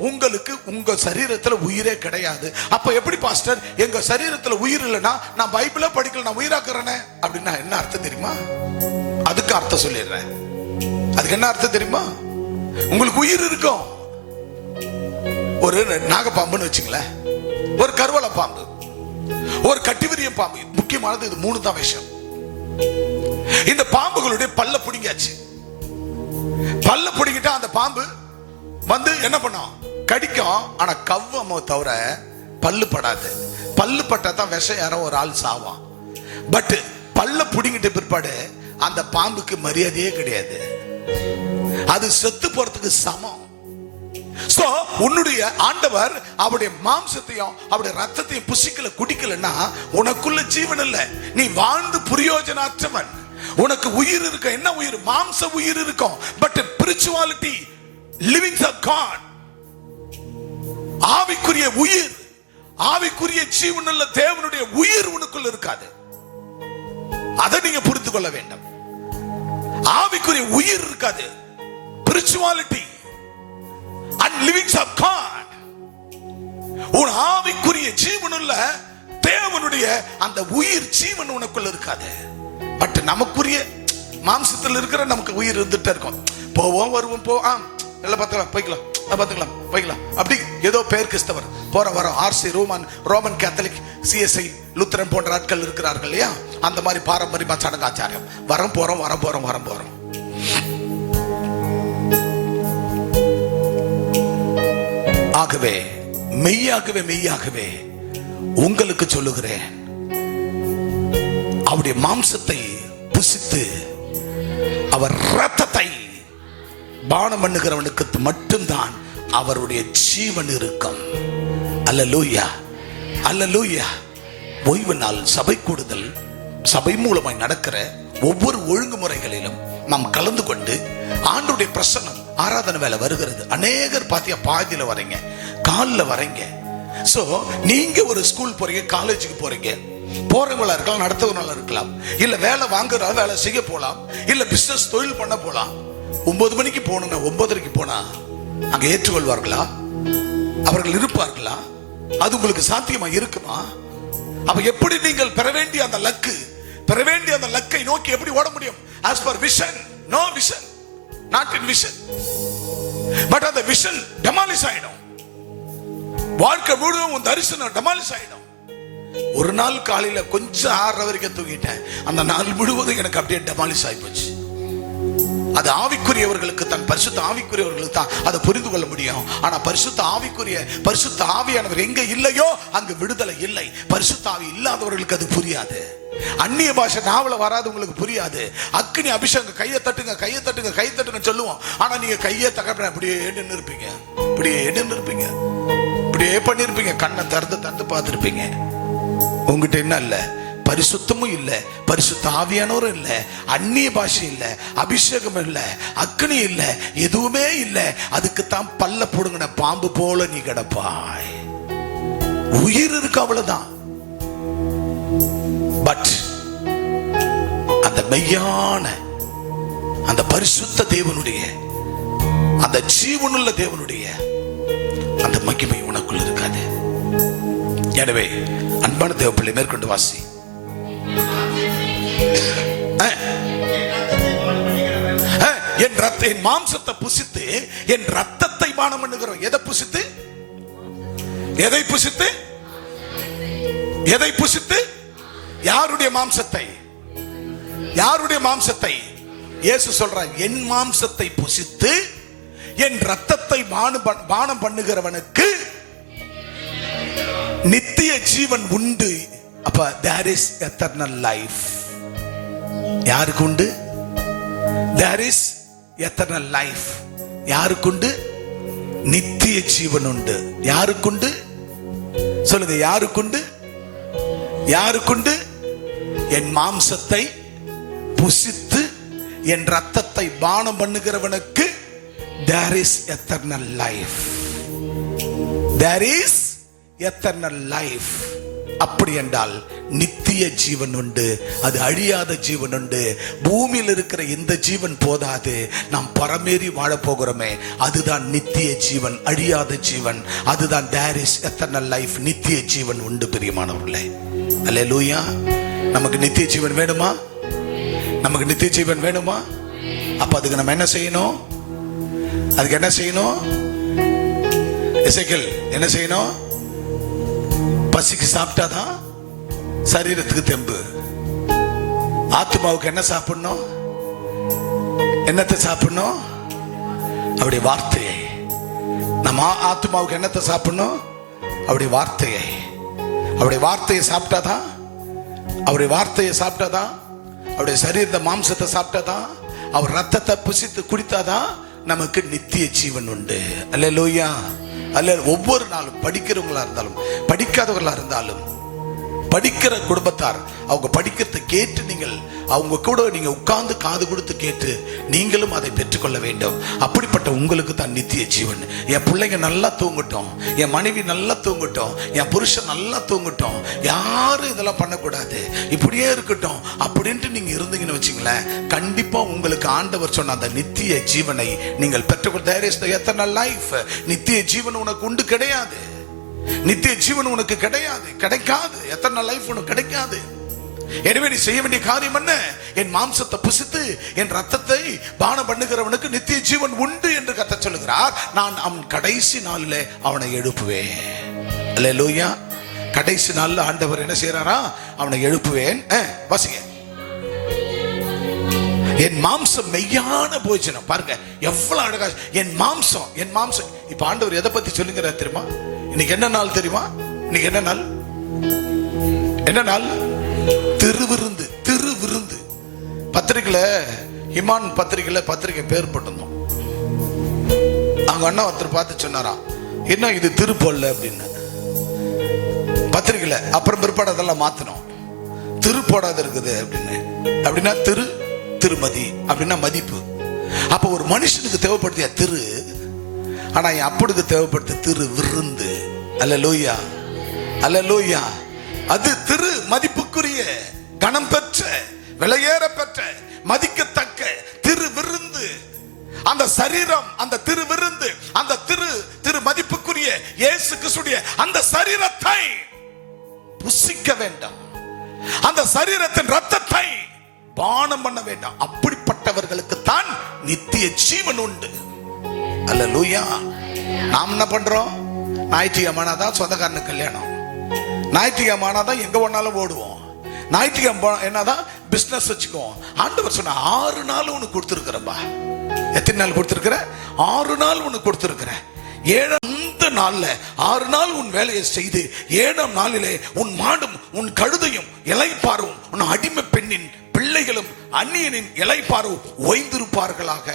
உங்களுக்கு உங்க சரீரத்துல உயிரே கிடையாது. அப்ப எப்படி பாஸ்டர் எங்க சரீரத்துல உயிர் இல்லைன்னா நான் பைபிள படிக்கல நான் உயிராக்குறேனே அப்படின்னா என்ன அர்த்தம் தெரியுமா? அதுக்கு அர்த்தம் சொல்லிடுறேன். அதுக்கு என்ன அர்த்தம் தெரியுமா? உங்களுக்கு உயிர் இருக்கும். ஒரு நாகப்பாம்புன்னு வச்சுங்களேன், ஒரு கருவளை பாம்பு, ஒரு கட்டிவிரிய பாம்பு. முக்கியமானது இது மூணு தான் விஷயம். இந்த பாம்புகளுடைய பல்ல பிடிங்காச்சு. பல்ல பிடிங்கிட்டா அந்த பாம்பு வந்து என்ன பண்ணும்? கடிக்கும். ஆனா கவ்வமோ தவிர பல்லு படாது. பல்லு பட்டா தான் விஷம் யாரோ ஒரு ஆள் சாவான். பட் பல்ல பிடிங்கிட்ட பிற்பாடு அந்த பாம்புக்கு மரியாதையே கிடையாது, அது செத்து போறதுக்கு சமம். சோ உன்னுடைய ஆண்டவர் அவருடைய மாம்சத்தையும் அவருடைய ரத்தத்தையும் புசிக்கல குடிக்கலன்னா உனக்குள்ள ஜீவன் இல்ல, நீ வாழ்ந்து பிரயோஜனற்றவன். உனக்கு உயிர் இருக்க, என்ன உயிர்? மாம்ச உயிர் இருக்கும். But spirituality, livings of God, ஆவிக்குரிய உயிர், ஆவிக்குரிய ஜீவனுள்ள தேவனுடைய உயிர் உனக்குள்ள இருக்காது. அதை நீங்க புரிந்து கொள்ள வேண்டும். ஆவிக்குரிய உயிர் இருக்காது, spirituality and livings of God. உன் ஆவிக்குரிய ஜீவனுள்ள தேவனுடைய அந்த உயிர் ஜீவன் உனக்குள்ள இருக்காது. பட் நமக்குரிய மாம்சத்தில் இருக்கிற நமக்கு உயிர் இருந்துட்டே இருக்கும். போவோம் வருவோம், போவோம், எல்லாம் பார்த்துக்கலாம், போய்க்கலாம், பார்த்துக்கலாம், போய்க்கலாம். அப்படி ஏதோ பேர் கிறிஸ்தவர் போற வரோம். RC, Roman Catholic, CSI, Lutheran போன்ற ஆட்கள் இருக்கிறார்கள் இல்லையா? அந்த மாதிரி பாரம்பரியமா சடங்காச்சாரியம் வரம் போறோம், வரம் போறோம், வரம் போறோம். ஆகவே மெய்யாகவே மெய்யாகவே உங்களுக்கு சொல்லுகிறேன், அவருடைய மாம்சத்தை புசித்து அவர் ரத்தத்தை பானம் பண்ணுகிறவனுக்கு மட்டும்தான் அவருடைய ஜீவன் இருக்கும். அல்லேலூயா, அல்லேலூயா. ஓய்வு நாள் சபை கூடுதல், சபை மூலமாய் நடக்கிற ஒவ்வொரு ஒழுங்குமுறைகளிலும் நாம் கலந்து கொண்டு ஆண்டவருடைய பிரசன்னம் ஆராதனை வேலை வருகிறது. அநேகர் பாத்தியா பாதியில வரீங்க, காலில் வரீங்க. சோ நீங்க ஒரு ஸ்கூல் போறீங்க, காலேஜுக்கு போறீங்க, போறவங்களா இருக்கலாம், நடத்துவங்களா இருக்கலாம், இல்ல வேலை வாங்குற வேலை செய்ய போலாம், இல்ல பிசினஸ் தொழில் பண்ண போலாம். 9 மணிக்கு போகணுங்க, 9:30 போனா அங்க ஏற்றுக்கொள்வார்களா? அவர்கள் இருப்பார்களா? அது உங்களுக்கு சாத்தியமா இருக்குமா? அப்ப எப்படி நீங்கள் பெற வேண்டிய அந்த லக்கு, பெற வேண்டிய அந்த லக்கை நோக்கி எப்படி ஓட முடியும்? as per vision, no vision, not in vision, but அந்த விஷன் டெமாலிஷ் ஆயிடும். வாழ்க்கை முழுவதும் உன் தரிசனம் டெமாலிஷ் ஆயிடும். ஒரு நாள் காலையில கொஞ்சம் 6 வரைக்கும் தூங்கிட்டேன், அந்த நாள் முழுவதும் எனக்கு அப்படியே டெமாலிஷ் ஆகி போச்சு. அது ஆவிக்குரியவர்களுக்கு தான், பரிசுத்த ஆவிக்குரியவர்களுக்கு தான் அதை புரிந்து கொள்ள முடியும். ஆனா பரிசுத்த ஆவியானவர் எங்க இல்லையோ அங்கு விடுதலை இல்லை. பரிசுத்த ஆவி இல்லாதவர்களுக்கு அது புரியாது. அந்நிய பாஷை நாவல வராது, உங்களுக்கு புரியாது. அக்னி அபிஷேகம் கையை தட்டுங்க கையை தட்டுங்க கையை தட்டுங்க சொல்லுவோம். ஆனா நீங்க கையை தகப்ப அப்படியே நின்று இருப்பீங்க, இப்படியே நின்று இருப்பீங்க, இப்படியே பண்ணிருப்பீங்க, கண்ணை திறந்து தந்து பார்த்துருப்பீங்க. உங்ககிட்ட என்ன இல்ல? பரிசுத்தமும் இல்ல, பரிசுத்த ஆவியானவரும் இல்ல, அந்நிய பாஷை இல்ல, அபிஷேகம் இல்ல, அக்னி இல்ல, எதுவுமே இல்ல. அதுக்குத்தான் பல்ல போடுங்க பாம்பு போல நீ கிடப்பாய். உயிர் இருக்கு அவ்வளவுதான். பட் அந்த மெய்யான அந்த பரிசுத்த தேவனுடைய அந்த ஜீவனுள்ள தேவனுடைய அந்த மகிமை உனக்குள்ள இருக்காது. எனவே அன்பான தேவ பிள்ளை மேற்கொண்டு வாசி. என் மாம்சத்தை புசித்து என் ரத்தத்தை பானம் பண்ணுகிறோம். எதை புசித்து? எதை புசித்து? எதை புசித்து? யாருடைய மாம்சத்தை? யாருடைய மாம்சத்தை? இயேசு சொல்றார், என் மாம்சத்தை புசித்து என் ரத்தத்தை பானம் பண்ணுகிறவனுக்கு நித்திய ஜீவன் உண்டு. அப்ப there is eternal life. யாருக்கு உண்டு? there is eternal life. யாருக்கு உண்டு? நித்திய ஜீவன் உண்டு. யாருக்குண்டு? சொல்லுங்க, யாருக்குண்டு? யாருக்குண்டு? என் மாம்சத்தை புசித்து என் ரத்தத்தை பானம் பண்ணுகிறவனுக்கு there is eternal life. there is eternal life. அப்படி என்றால் நித்திய ஜீவன் உண்டு, அது அழியாத ஜீவன் உண்டு. பூமியில் இருக்கிற இந்த ஜீவன் போதாது, நாம் பரமேறி வாழ போகிறோமே, அதுதான் நித்திய ஜீவன், அழியாத ஜீவன். அதுதான் there is eternal life. நித்திய ஜீவன் உண்டு பிரியமானவர்களே. அல்லேலூயா. நமக்கு நித்திய ஜீவன் வேணுமா? நமக்கு நித்திய ஜீவன் வேணுமா? அப்ப அதுக்கு நம்ம என்ன செய்யணும்? அதுக்கு என்ன செய்யணும்? எசேக்கியேல் என்ன செய்யணும்? பசிக்கு சாப்பிட்டாதான் சரீரத்துக்கு தெம்பு. ஆத்மாவுக்கு என்ன சாப்பிடணும்? என்னத்தை சாப்பிடணும்? அவருடைய வார்த்தையை. நம்ம ஆத்மாவுக்கு என்னத்தை சாப்பிடணும்? அவருடைய வார்த்தையை. அவருடைய வார்த்தையை சாப்பிட்டாதான், அவருடைய வார்த்தையை சாப்பிட்டாதான், அவருடைய சரீரத்தை மாம்சத்தை சாப்பிட்டாதான், அவர் ரத்தத்தை புசித்து குடித்தாதான் நமக்கு நித்திய ஜீவன் உண்டு. அல்லேலூயா. அல்ல, ஒவ்வொரு நாளும் படிக்கிறவங்களா இருந்தாலும் படிக்காதவர்களா இருந்தாலும், படிக்கிற குடும்பத்தார் அவங்க படிக்கிறத கேட்டு நீங்கள் அவங்க கூட நீங்க உட்கார்ந்து காது கொடுத்து கேட்டு நீங்களும் அதை பெற்றுக்கொள்ள வேண்டும். அப்படிப்பட்ட உங்களுக்கு தான் நித்திய ஜீவன். என் பிள்ளைங்க நல்லா தூங்கட்டும், என் மனைவி நல்லா தூங்கட்டும், என் புருஷன் நல்லா தூங்கட்டும், யாரும் இதெல்லாம் பண்ணக்கூடாது, இப்படியே இருக்கட்டும் அப்படின்ட்டு நீங்க இருந்தீங்கன்னு வச்சுங்களேன், கண்டிப்பா உங்களுக்கு ஆண்டவர் சொன்ன அந்த நித்திய ஜீவனை நீங்கள் பெற்றுக்கொள்ள. there is the eternal life. நித்திய ஜீவன் உனக்கு உண்டு கிடையாது. நித்திய ஜீவன் உனக்கு கிடையாது, கிடைக்காது. எத்தனை லைஃப் உனக்கு கிடைக்காது. எனவே நீ செய்ய வேண்டிய காரியம் என்ன? என் மாம்சத்தை புசித்து என் ரத்தத்தை பானம் பண்ணுகிறவனுக்கு நித்திய ஜீவன் உண்டு என்று கர்த்தர் சொல்லுகிறார். நான் அவன் கடைசி நாளில் அவனை எழுப்புவேன். அல்லேலூயா. கடைசி நாளில் ஆண்டவர் என்ன செய்யறாரா? அவனை எழுப்புவேன். வாசிங்க. என் மாம்சம் மெய்யான போஜனம். பாருங்க எவ்வளவு அழகா. என் மாம்சம், என் மாம்சம். இப்ப ஆண்டவர் எதை பத்தி சொல்லுங்கிறார் தெரியுமா? இன்னைக்கு என்ன நாள் தெரியுமா? இன்னைக்கு என்ன நாள்? என்ன நாள்? திருவிருந்து. திருவிருந்து. பத்திரிகையில, இமான் பத்திரிகையில பத்திரிகை பேர் போட்டிருந்தோம். அவங்க அண்ணா ஒருத்தர் பார்த்து சொன்னாராம், என்ன இது திருப்பொல்ல அப்படின்னு பத்திரிகையில. அப்புறம் பிற்பாடு அதெல்லாம் மாத்தணும், திரு போடாத இருக்குது அப்படின்னு. அப்படின்னா திரு, திருமதி அப்படின்னா மதிப்பு. அப்ப ஒரு மனுஷனுக்கு தேவைப்படுத்திய திரு, ஆனா என் அப்பனுக்கு தேவைப்படுத்த திரு விருந்து. அல்லேலூயா. அல்லேலூயா. அது திரு, மதிப்புக்குரிய, கணம் பெற்ற, விலையேற பெற்ற, மதிக்கத்தக்க திரு விருந்து. அந்த சரீரம், அந்த திரு விருந்து, அந்த திரு மதிப்புக்குரிய இயேசு கிறிஸ்துவின் அந்த சரீரத்தை புசிக்க வேண்டும். அந்த சரீரத்தின் ரத்தத்தை பானம் பண்ண வேண்டாம். அப்படிப்பட்டவர்களுக்கு தான் நித்திய ஜீவன் உண்டு. அல்லேலூயா. நாம் என்ன பண்றோம்? ஞாயிற்றுக்கிழமைதான் சொந்தக்காரனுக்கு கல்யாணம், ஞாயிற்றுக்கிழமைதான் எங்க வேணாலும் ஓடுவோம், ஞாயிற்றுக்கிழமை என்னதான் பிசினஸ் வச்சுக்குவோம். ஆண்டவர் சொன்ன 6 நாள் உனக்கு கொடுத்துருக்கிறப்பா. எத்தனை நாள் கொடுத்துருக்கிற? 6 நாள் உனக்கு கொடுத்துருக்கிற. 7 அந்த நாள்ல 6 நாள் உன் வேலையை செய்து 7ஆம் நாளிலே உன் மாடும் உன் கழுதையும் இளைப்பாறும் உன் அடிமை பெண்ணின் பிள்ளைகளும் அந்நியனின் இளைப்பாறும் ஓய்ந்திருப்பார்களாக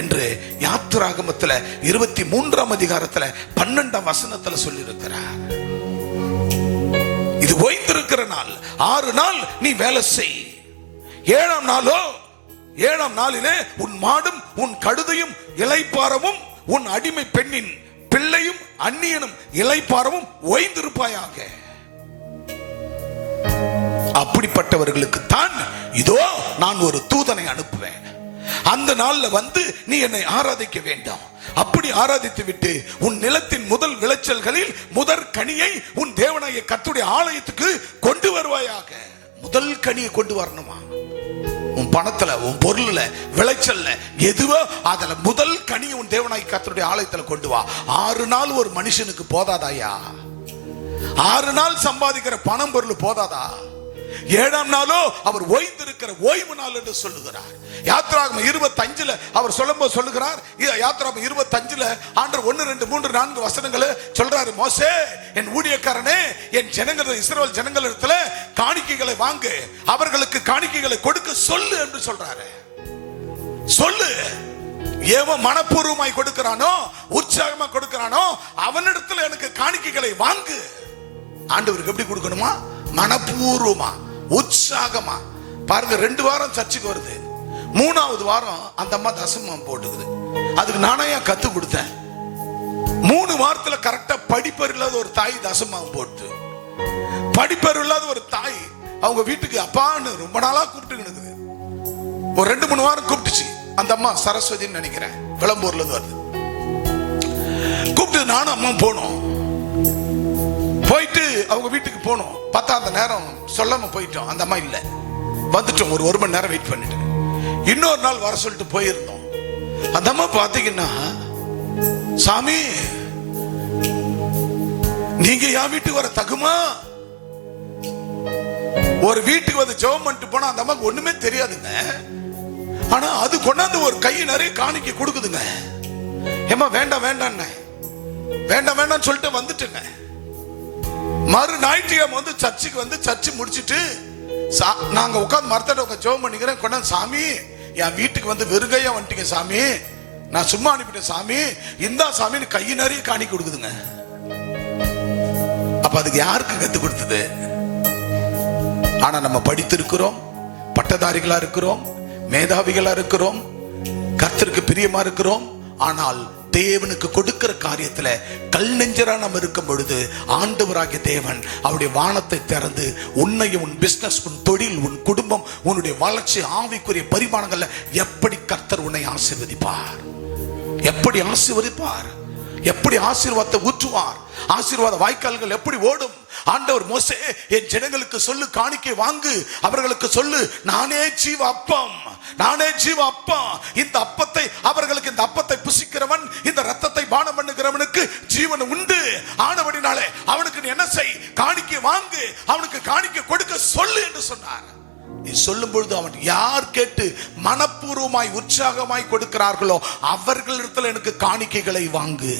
என்று யாத்திராகமத்துல 23ஆம் அதிகாரத்துல 12ஆம் வசனத்துல சொல்லி இருக்கிறார். இது ஓய்ந்திருக்கிற நாள். 6 நாள் நீ வேலை செய். 7ஆம் நாளிலே உன் மாடும் உன் கழுதையும் இளைப்பாறவும் உன் அடிமை பெண்ணின் பிள்ளையும் அந்நியனும் இளைப்பாறவும் ஓய்ந்திருப்பாயாக. அப்படிப்பட்டவர்களுக்கு தான் இதோ நான் ஒரு தூதனை அனுப்புவேன். அந்த நாள்ல வந்து நீ என்னை ஆராதிக்க வேண்டாம். அப்படி ஆராதித்து விட்டு உன் நிலத்தின் முதல் விளைச்சல்களில் முதற் கனியை உன் தேவனாகிய கர்த்தருடைய ஆலயத்துக்கு கொண்டு வருவாயாக. முதல் கனியை கொண்டு வரணுமா? உன் பணத்துல, உன் பொருள்ல, விளைச்சல்ல எதுவோ அதுல முதல் கனி உன் தேவனாகிய கர்த்தருடைய ஆலயத்துல கொண்டு வா. 6 நாள் ஒரு மனுஷனுக்கு போதாதாயா? 6 நாள் சம்பாதிக்கிற பணம் பொருள் போதாதா? 7ஆம் நாளோ அவர் ஓய்ந்திருக்கிற ஓய்வு நாள் என்று சொல்லுகிறார். யாத்திராகமம் 25 அவர் சொல்லும்போது சொல்லுகிறார். யாத்திராகமம் 25 ஆண்டவர் 1, 2, 3, 4 வசனங்களை சொல்றாரு. மோசே, என் ஊழியக்காரனே, என் ஜனங்கள் இஸ்ரவேல் ஜனங்களிடத்துல காணிக்கைகளை வாங்கு, அவர்களுக்கு காணிக்கைகளை கொடுக்க சொல்லு என்று சொல்றாரு. சொல்லு. ஏவன் மனப்பூர்வமாய் கொடுக்கிறானோ, உற்சாகமா கொடுக்கிறானோ, அவனிடத்துல எனக்கு காணிக்கைகளை வாங்கு. ஆண்டவருக்கு எப்படி கொடுக்கணுமா? மனப்பூர்வமா, உற்சாகமா. பாருங்க, 2 வாரம் சர்ச்சுக்கு வருது. 3ஆவது வாரம் அந்த அம்மா தசமம் போட்டுக்குது. அதுக்கு நானே கத்து கொடுத்தேன். 3 வாரத்துல கரெக்டா படிப்பறிவு இல்லாத ஒரு தாய் தசமம் போட்டு, படிப்பறிவு இல்லாத ஒரு தாய் அவங்க வீட்டுக்கு அப்பான்னு ரொம்ப நாளா கூப்பிட்டு ஒரு 2-3 வாரம் கூப்பிட்டுச்சு. அந்த அம்மா சரஸ்வதின்னு நினைக்கிறேன், விளம்பூர்ல இருந்து வருது. கூப்பிட்டு நானும் அம்மா போனோம். போயிட்டு அவங்க வீட்டுக்கு போனோம். பார்த்தா அந்த நேரம் சொல்லாம போயிட்டோம். அந்த அம்மா இல்ல. வந்துட்டோம். ஒரு மணி நேரம் வெயிட் பண்ணிட்டு இன்னொரு நாள் வர சொல்லிட்டு போயிருந்தோம். அந்த அம்மா பாத்தீங்கன்னா, சாமி நீங்க என் வீட்டுக்கு வர தகுமா? ஒரு வீட்டுக்கு வந்து ஜெபம் பண்ணிட்டு போனா அந்த அம்மாக்கு ஒண்ணுமே தெரியாதுங்க. ஆனா அது கொண்டாந்து ஒரு கை நிறைய காணிக்கை கொடுக்குதுங்க. ஏமா வேண்டாம் வேண்டாம் வேண்டாம் வேண்டாம் சொல்லிட்டு வந்துட்டுங்க. மறு ஞாயிற்றுக்கிழமை வந்து சர்ச்சுக்கு வந்து சர்ச்சு முடிச்சுட்டு நாங்க உட்காந்து மரத்தோட உட்காந்து ஜெபம் பண்ணிக்கிறேன். கொண்டாந்து, சாமி என் வீட்டுக்கு வந்து வெறுங்கையா வந்துட்டீங்க சாமி, நான் சும்மா அனுப்பிட்டேன் சாமி, இந்தா சாமின்னு கை நிறைய காணிக்கை கொடுக்குதுங்க. அப்ப அதுக்கு யாருக்கு கத்து கொடுத்தது? ஆனா நம்ம படித்திருக்கிறோம், பட்டதாரிகளா இருக்கிறோம், மேதாவிகளா இருக்கிறோம், கர்த்தருக்கு பிரியமா இருக்கிறோம். ஆனால் தேவனுக்கு கொடுக்கிற காரியத்துல கல் நெஞ்சரா நம்ம இருக்கும் பொழுது ஆண்டவராகிய தேவன் அவருடைய வானத்தை திறந்து உன்னையும், உன் பிசினஸ், உன் தொழில், உன் குடும்பம், உன்னுடைய வளர்ச்சி, ஆவிக்குரிய பரிமாணங்கள்ல எப்படி கர்த்தர் உன்னை ஆசீர்வதிப்பார், எப்படி ஆசீர்வதிப்பார், எப்படி ஆசீர்வாதத்தை ஊற்றுவார், ஆசீர்வாத வாய்க்கால்கள் எப்படி ஓடும். ஆண்டவர் மோசே, என் ஜனங்களுக்கு சொல்லு, காணிக்கை வாங்கு, அவர்களுக்கு சொல்லு, நானே ஜீவ அப்பம், நானே ஜீவ அப்பம். இந்த அப்பத்தை அவர்களுக்கு, இந்த அப்பத்தை புசிக்கிறவன், இந்த ரத்தத்தை பானம் பண்ணுகிறவனுக்கு ஜீவன் உண்டு. ஆனபடினாலே அவனுக்கு நீ என்ன செய்? காணிக்கை வாங்கு, அவனுக்கு காணிக்கை கொடுக்க சொல்லு என்று சொன்னார். நீ சொல்லும் பொழுது அவன் யார் கேட்டு மனப்பூர்வமாய் உற்சாகமாய் கொடுக்கிறார்களோ அவர்களிடத்தில் எனக்கு காணிக்கைகளை வாங்கு.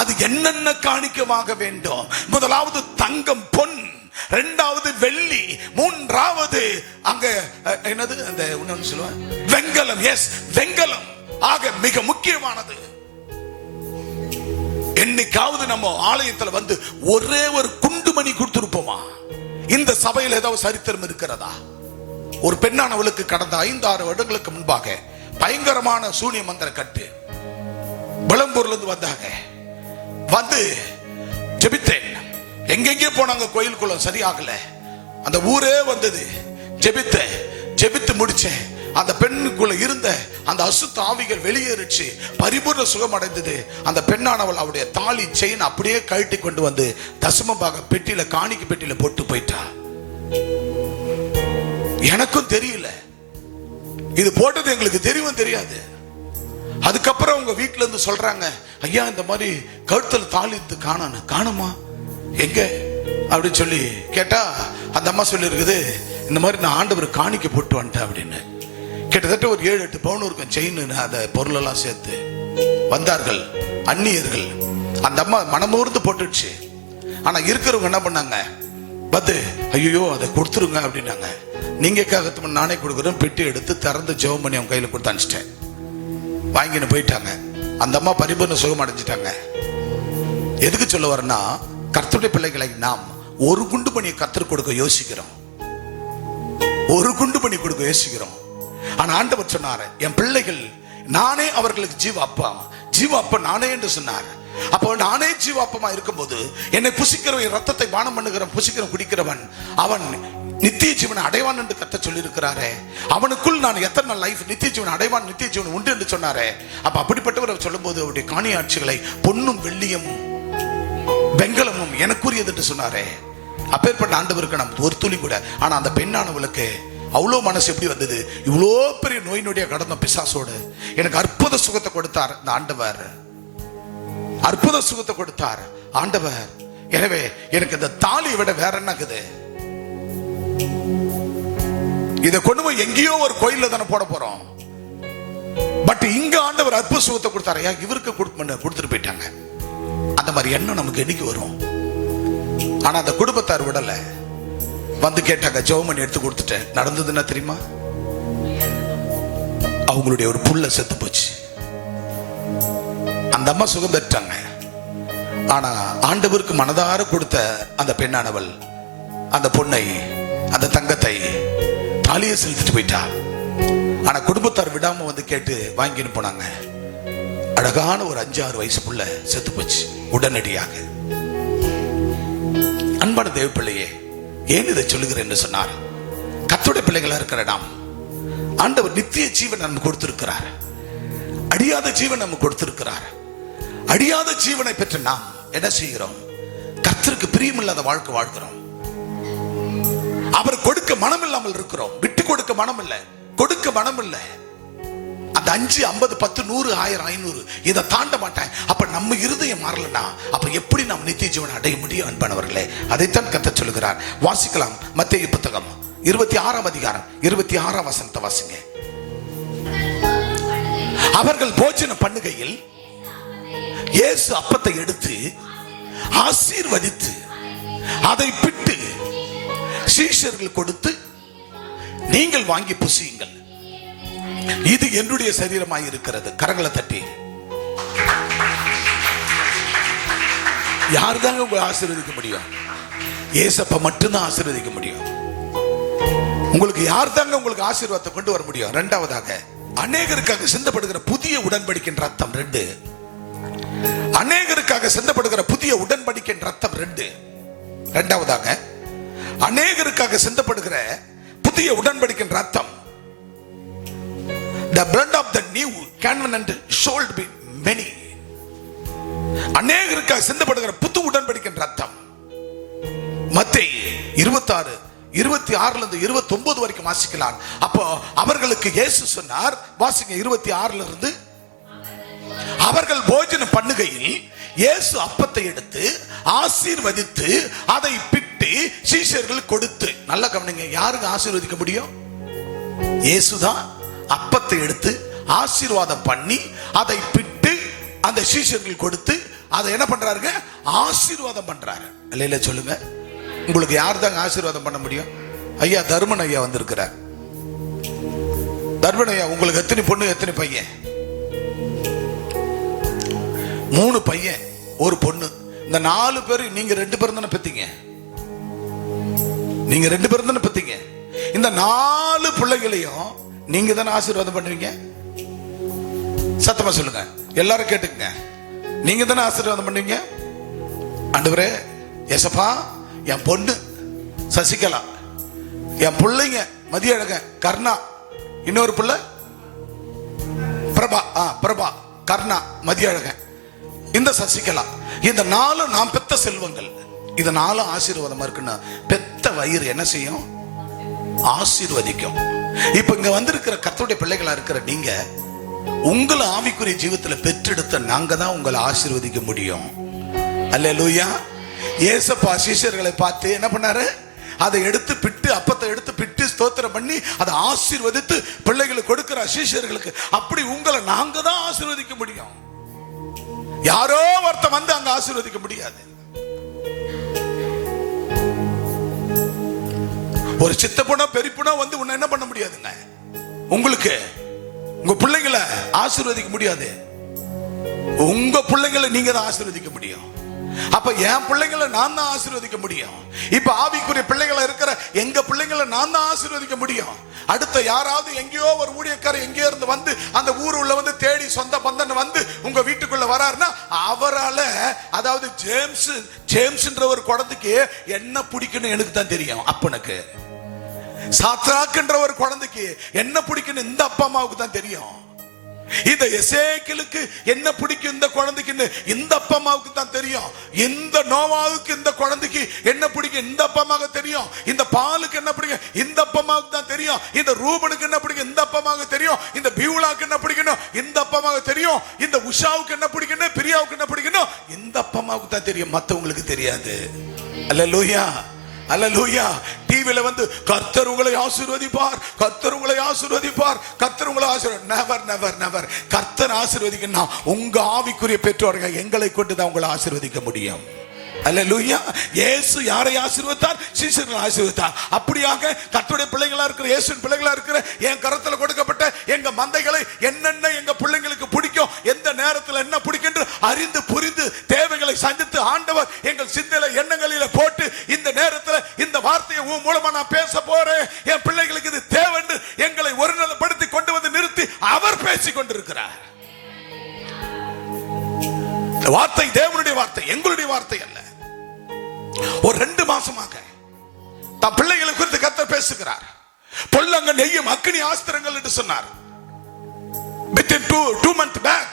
அது என்னென்ன காணிக்கை வாங்க வேண்டும்? முதலாவது தங்கம், பொன், 2வது வெள்ளி, 3வது அங்க என்னது அந்த இன்னொன்னு சொல்லுவேன், வெங்கலம். எஸ், வெங்கலம். ஆக மிக முக்கியமானது. என்னைக்காவது நம்ம ஆலயத்துல வந்து ஒரே ஒரு குண்டுமணி கொடுத்திருப்போமா? இந்த சபையில் ஏதாவது சரித்திரம் இருக்கிறதா? ஒரு பெண்ணானவளுக்கு கடந்த 5-6 வருடங்களுக்கு முன்பாக பயங்கரமான சூனிய மந்திர கட்டு விளம்பூர்ல இருந்து வந்தாங்க. வந்து ஜெபித்தேன். எங்கெங்கே போனாங்க, கோயிலுக்குள்ள சரியாகல, அந்த ஊரே வந்தது. ஜெபித்து முடிச்சேன். அந்த பெண்ணுக்குள்ள இருந்த அந்த அசுத்த ஆவிகள் வெளியேறிச்சு, பரிபூர்ண சுகம் அடைந்தது. அந்த பெண்ணானவள் அவருடைய தாலி செயின் அப்படியே கழட்டி கொண்டு வந்து தசமபாக பெட்டியில, காணிக்கை பெட்டியில போட்டு போயிட்டா. எனக்கும் தெரியல, இது போட்டது எங்களுக்கு தெரியவும் தெரியாது. அதுக்கப்புறம் அவங்க வீட்டுல இருந்து சொல்றாங்க, ஐயா இந்த மாதிரி கழுத்துல தாலி காணுமா எங்க அப்படின்னு சொல்லி கேட்டா, அந்த அம்மா சொல்லி இருக்குது, இந்த மாதிரி நான் ஆண்டவர் காணிக்கை போட்டு வந்துட்டேன் அப்படின்னு. கிட்டத்தட்ட ஒரு 7-8 பவுன் இருக்கும் செயின், அந்த பொருள் எல்லாம் சேர்த்து வந்தார்கள் அந்நியர்கள். அந்த அம்மா மனமூர்ந்து போட்டுடுச்சு. ஆனா இருக்கிறவங்க என்ன பண்ணாங்க, பத்து ஐயோ அதை கொடுத்துருங்க அப்படின்னாங்க. நீங்க கேட்கறது நானே கொடுக்குறேன், பெட்டி எடுத்து திறந்து ஜெபம் பண்ணி அவங்க கையில கொடுத்து அனுப்பிச்சிட்டேன். வாங்கின்னு போயிட்டாங்க. அந்த அம்மா பரிபூர்ண சுகம் அடைஞ்சிட்டாங்க. எதுக்கு சொல்ல வரேன்னா, கர்த்தருடைய பிள்ளைகளை நாம் ஒரு குண்டு பணியை கர்த்தர் கொடுக்க யோசிக்கிறோம், ஒரு குண்டு பண்ணி கொடுக்க யோசிக்கிறோம். ஆனா ஆண்டவர் சொன்னார், என் பிள்ளைகள் நானே அவர்களுக்கு ஜீவ அப்பா, ஜீவ அப்பா நானே என்று சொன்னார். அப்போ நானே ஜீவாப்பமா இருக்கும்போது என்னை புசிக்கிறவன், ரத்தத்தை பானம் பண்ணுகிறவன், புசிக்கிறவன் குடிக்கிறவன் அவன் நித்திய ஜீவனை அடைவான் என்று கர்த்தர் சொல்லி இருக்கிறாரே. அவனுக்குள் நான் எத்தனை லைஃப் நித்திய ஜீவன் அடைவான், நித்திய ஜீவன் உண்டு என்று சொன்னாரே. அப்ப அப்படிப்பட்டவர் சொல்லும் போது அவருடைய காணி ஆட்சிகளை பொன்னும் வெள்ளியும் வெங்கலமும் எனக்குரியது என்று சொன்னாரே. அப்பேற்பட்ட ஆண்டவருக்கு நம்ம ஒரு துளி கூட. ஆனா அந்த பெண்ணானவளுக்கு அவ்வளோ மனசு எப்படி வந்தது, இவ்வளோ பெரிய நோய் நொடியா கடந்த பிசாசோடு எனக்கு அற்புத சுகத்தை கொடுத்தார் இந்த ஆண்டவர், அற்புத சுகத்தை கொடுத்தார் ஆண்டவர். எனவே எனக்கு இந்த தாலியை விட வேற என்னக்குது, இதை கொண்டு போய் எங்கேயோ ஒரு கோயில்ல தானே போட போறோம். பட் இங்க ஆண்டவர் அற்புத சுகத்தை கொடுத்தாரு. இவருக்கு கொடுத்துட்டு போயிட்டாங்க. அந்த மாதிரி எண்ணம் நமக்கு என்னைக்கு வரும்? ஆனா அந்த குடும்பத்தார் விடல, வந்து கேட்டாங்க, ஜெபமணி எடுத்து கொடுத்துட்டேன். நடந்ததுன்னா தெரியுமா, அவங்களுடைய ஒரு புள்ள செத்து போச்சு. அந்த அம்மா சுகம் பெற்றாங்க. ஆனா ஆண்டவருக்கு மனதார கொடுத்த அந்த பெண்ணானவள் அந்த பொண்ணை, அந்த தங்கத்தை தாலியை செலுத்திட்டு போயிட்டா. ஆனா குடும்பத்தார் விடாம வந்து கேட்டு வாங்கின்னு போனாங்க. அழகான ஒரு 5-6 வயசு புள்ள செத்து போச்சு உடனடியாக. அன்பான தேவ பிள்ளையே, ஏன் இதை சொல்லுகிறேன் என்று சொன்னார், கர்த்தருடைய பிள்ளைகளா இருக்கிற நாம் ஆண்டவர் நித்திய ஜீவன் நமக்கு கொடுத்திருக்கிறார், அழியாத ஜீவன் நமக்கு கொடுத்திருக்கிறார். அழியாத ஜீவனை பெற்று நாம் என்ன செய்கிறோம்? கர்த்தருக்கு பிரியமில்லாத வாழ்க்கை வாழ்கிறோம். அவர் கொடுக்க மனம் இல்லாமல் இருக்கிறோம். விட்டு கொடுக்க மனம் இல்லை, கொடுக்க மனம் இல்லை. அந்த 5, 50, 10, 100, 1000, 500 இதை தாண்ட மாட்டேன். அப்ப நம்ம இருதயம் மாறலன்னா அப்ப எப்படி நாம் நித்திய ஜீவனை அடைய முடியும்? அன்பானவர்களே, அதைத்தான் கர்த்தர் சொல்லுகிறார். வாசிக்கலாம், மத்தேயு புத்தகம் 26ஆம் அதிகாரம் 26ஆம் வசனத்தை வாசிங்க. அவர்கள் போஜனம் பண்ணுகையில் இயேசு அப்பத்தை எடுத்து ஆசீர்வதித்து அதை பிட்டு சீஷர்கள் கொடுத்து, நீங்கள் வாங்கி புசியுங்கள், இது என்னுடைய சரீரமாய் இருக்கிறது. கரங்களை தட்டி. யாருதாங்க உங்களை ஆசீர்வதிக்க முடியும்? ஏசப்பா மட்டும்தான் ஆசீர்வதிக்க முடியும். உங்களுக்கு யார் தாங்க உங்களுக்கு ஆசீர்வாதத்தை கொண்டு வர முடியும்? இரண்டாவதாக, அநேகருக்காக சிந்தப்படுகிற புதிய உடன்படிக்கையின் ரத்தம் 2. அநேகருக்காக சிந்தப்படுகிற புதிய உடன்படிக்கையின் ரத்தம் 2. இரண்டாவதாக, அநேகருக்காக சிந்தப்படுகிற புதிய உடன்படிக்கையின் ரத்தம், the blood of the new covenant shall be many. அநேகருக்காக சிந்தப்படுகிற புது உடன்படிக்கையின் ரத்தம். மத்தேயு 26 26ல இருந்து 29 வரைக்கும் வாசிக்கலாம். அப்போ அவர்களுக்கு இயேசு சொன்னார், வாசிங்க 26ல இருந்து. அவர்கள் போஜனம் பண்ணுகையில் இயேசு அப்பத்தை எடுத்து ஆசீர்வதித்து அதை பிட்டு சீஷர்கள் கொடுத்து. நல்லா கவனிங்க, யாருக்கு ஆசீர்வதிக்க முடியும்? இயேசுதான் அப்பத்தை எடுத்து ஆசீர்வாதம் பண்ணி அதை பிட்டு அந்த சீஷர்கள் கொடுத்து அதை என்ன பண்றாருங்க? ஆசீர்வாதம் பண்றாரு. இல்ல சொல்லுங்க, உங்களுக்கு யார் தாங்க ஆசீர்வாதம் பண்ண முடியும்? ஐயா தர்மன் ஐயா வந்திருக்கிறார். தர்மன் ஐயா, உங்களுக்கு எத்தனை பொண்ணு எத்தனை பையன்? 3 பையன் 1 பொண்ணு. இந்த 4 பேர் நீங்க 2 பேரும் தானே பெத்தீங்க? நீங்க 2 பேரும் தானே பெத்தீங்க? இந்த 4 பிள்ளைகளையும் நீங்க தானே ஆசீர்வாதம் பண்ணுவீங்க? சத்தமா சொல்லுங்க, எல்லாரும் கேட்டுக்குங்க. நீங்க தானே ஆசீர்வாதம் பண்ணுவீங்க. ஆண்டவரே, ஏசப்பா, என் பொண்ணு சசிகலா, என் பிள்ளைங்க மதியழகன், கர்ணா, இன்னொரு பிள்ளை பிரபா, பிரபா, கர்ணா, மதியழகன், இந்த சசிகலா, இந்த 4 நாம் பெத்த செல்வங்கள். இது 4 ஆசீர்வாதமா இருக்குன்னா பெத்த வயிறு என்ன செய்யும்? ஆசீர்வதிக்கும். இப்ப இங்க வந்திருக்கிற கர்த்தருடைய பிள்ளைகளா இருக்கிற நீங்க, உங்களை ஆவிக்குரிய ஜீவத்துல பெற்றெடுத்த நாங்க தான் உங்களை ஆசீர்வதிக்க முடியும். அல்லேலூயா. ஏசப்பா சீஷர்களை பார்த்து என்ன பண்ணாரு? அதை எடுத்து பிட்டு, அப்பத்தை எடுத்து பிட்டு ஸ்தோத்திரம் பண்ணி அதை ஆசீர்வதித்து பிள்ளைகளுக்கு கொடுக்கிற சீஷர்களுக்கு. அப்படி உங்களை நாங்க தான் ஆசீர்வதிக்க முடியும். யாரோ ஒருத்தன் வந்து அங்க ஆசீர்வதிக்க முடியாது. ஒரு சித்தப்பனோ பெரியப்பனோ வந்து உன்னை என்ன பண்ண முடியாதுங்க. உங்களுக்கு உங்க பிள்ளைங்களை ஆசீர்வதிக்க முடியாது. உங்க பிள்ளைங்களை நீங்க தான் ஆசீர்வதிக்க முடியும். அப்ப என் பிள்ளைங்களை நான் தான் ஆசீர்வதிக்க முடியும். இப்ப ஆவிக்குரிய பிள்ளைகளை இருக்கிற எங்க பிள்ளைங்களை நான் தான் ஆசீர்வதிக்க முடியும். அடுத்த யாராவது எங்கேயோ ஒரு ஊழியக்காரர் எங்கேயோ இருந்து வந்து அந்த ஊர் உள்ள வந்து தேடி சொந்த பந்தன் வந்து உங்க வீட்டுக்குள்ள வராருன்னா அவரால, அதாவது ஜேம்ஸ்ன்ற ஒரு குழந்தைக்கு என்ன பிடிக்குன்னு எனக்கு தான் தெரியும். அப்பனுக்கு சாத்ராக்ன்ற ஒரு குழந்தைக்கு என்ன பிடிக்குன்னு இந்த அப்பா அம்மாவுக்கு தான் தெரியும். இந்த எசேக்கியலுக்கு என்ன பிடிக்கும் இந்த குழந்தைக்கு இந்த அப்பா அம்மாவுக்கு தான் தெரியும். இந்த நோவாவுக்கு இந்த குழந்தைக்கு என்ன பிடிக்கும் இந்த அப்பா அம்மாவுக்கு தெரியும். இந்த பாலுக்கு என்ன பிடிக்கும் இந்த அப்பா அம்மாவுக்கு தான் தெரியும். இந்த ரூபனுக்கு என்ன பிடிக்கும் இந்த அப்பா அம்மாவுக்கு தெரியும். இந்த பியூலாக்கு என்ன பிடிக்கணும் இந்த அப்பா அம்மாவுக்கு தெரியும். இந்த உஷாவுக்கு என்ன பிடிக்கணும், பிரியாவுக்கு என்ன பிடிக்கணும் இந்த அப்பா அம்மாவுக்கு தான் தெரியும். மத்தவங்களுக்கு தெரியாது. அல்லேலூயா, அல்லேலூயா. டிவில வந்து கர்த்தர் உங்களை ஆசீர்வதிப்பார், கர்த்தர் உங்களை ஆசீர்வதிப்பார், கர்த்தர் உங்களை ஆசீர்வதி. Never never never. கர்த்தர் ஆசீர்வதிக்கணும் உங்க ஆவிக்குரிய பெற்றோர்கள் எங்களை கொண்டு தான் உங்களை ஆசீர்வதிக்க முடியும். அல்லேலூயா. இயேசு யாரை ஆசீர்வதித்தார்? சீஷர்களை ஆசீர்வதித்தார். அப்படியாக கர்த்தருடைய பிள்ளைகளா இருக்கிற, இயேசுவின் பிள்ளைகளா இருக்கிற என் கரத்துல கொடுக்கப்பட்ட எங்க மந்தைகளை என்னென்ன எங்க பிள்ளைங்களுக்கு பிடிக்கும், எந்த நேரத்தில் என்ன பிடிக்கும் அறிந்து புரிந்து தேவைகளை சந்தித்து ஆண்டவர் எங்கள் சிந்தையில எண்ணங்களில போட்டு இந்த நேரத்தில் இந்த வார்த்தையை உன் மூலமா நான் பேச போறேன். என் பிள்ளைகளுக்கு இது தேவை என்று எங்களை ஒருநிலைப்படுத்தி கொண்டு வந்து நிறுத்தி அவர் பேசிக் கொண்டிருக்கிறார். வார்த்தை தேவனுடைய வார்த்தை, எங்களுடைய வார்த்தை அல்ல. ஒரு 2 மாசமாக தன் பிள்ளைகளை குறித்து கர்த்தர் பேசுகிறார். பொல்லங்க நெய்யும் அக்கினி ஆஸ்திரங்கள் என்று சொன்னார். Within 2 months back,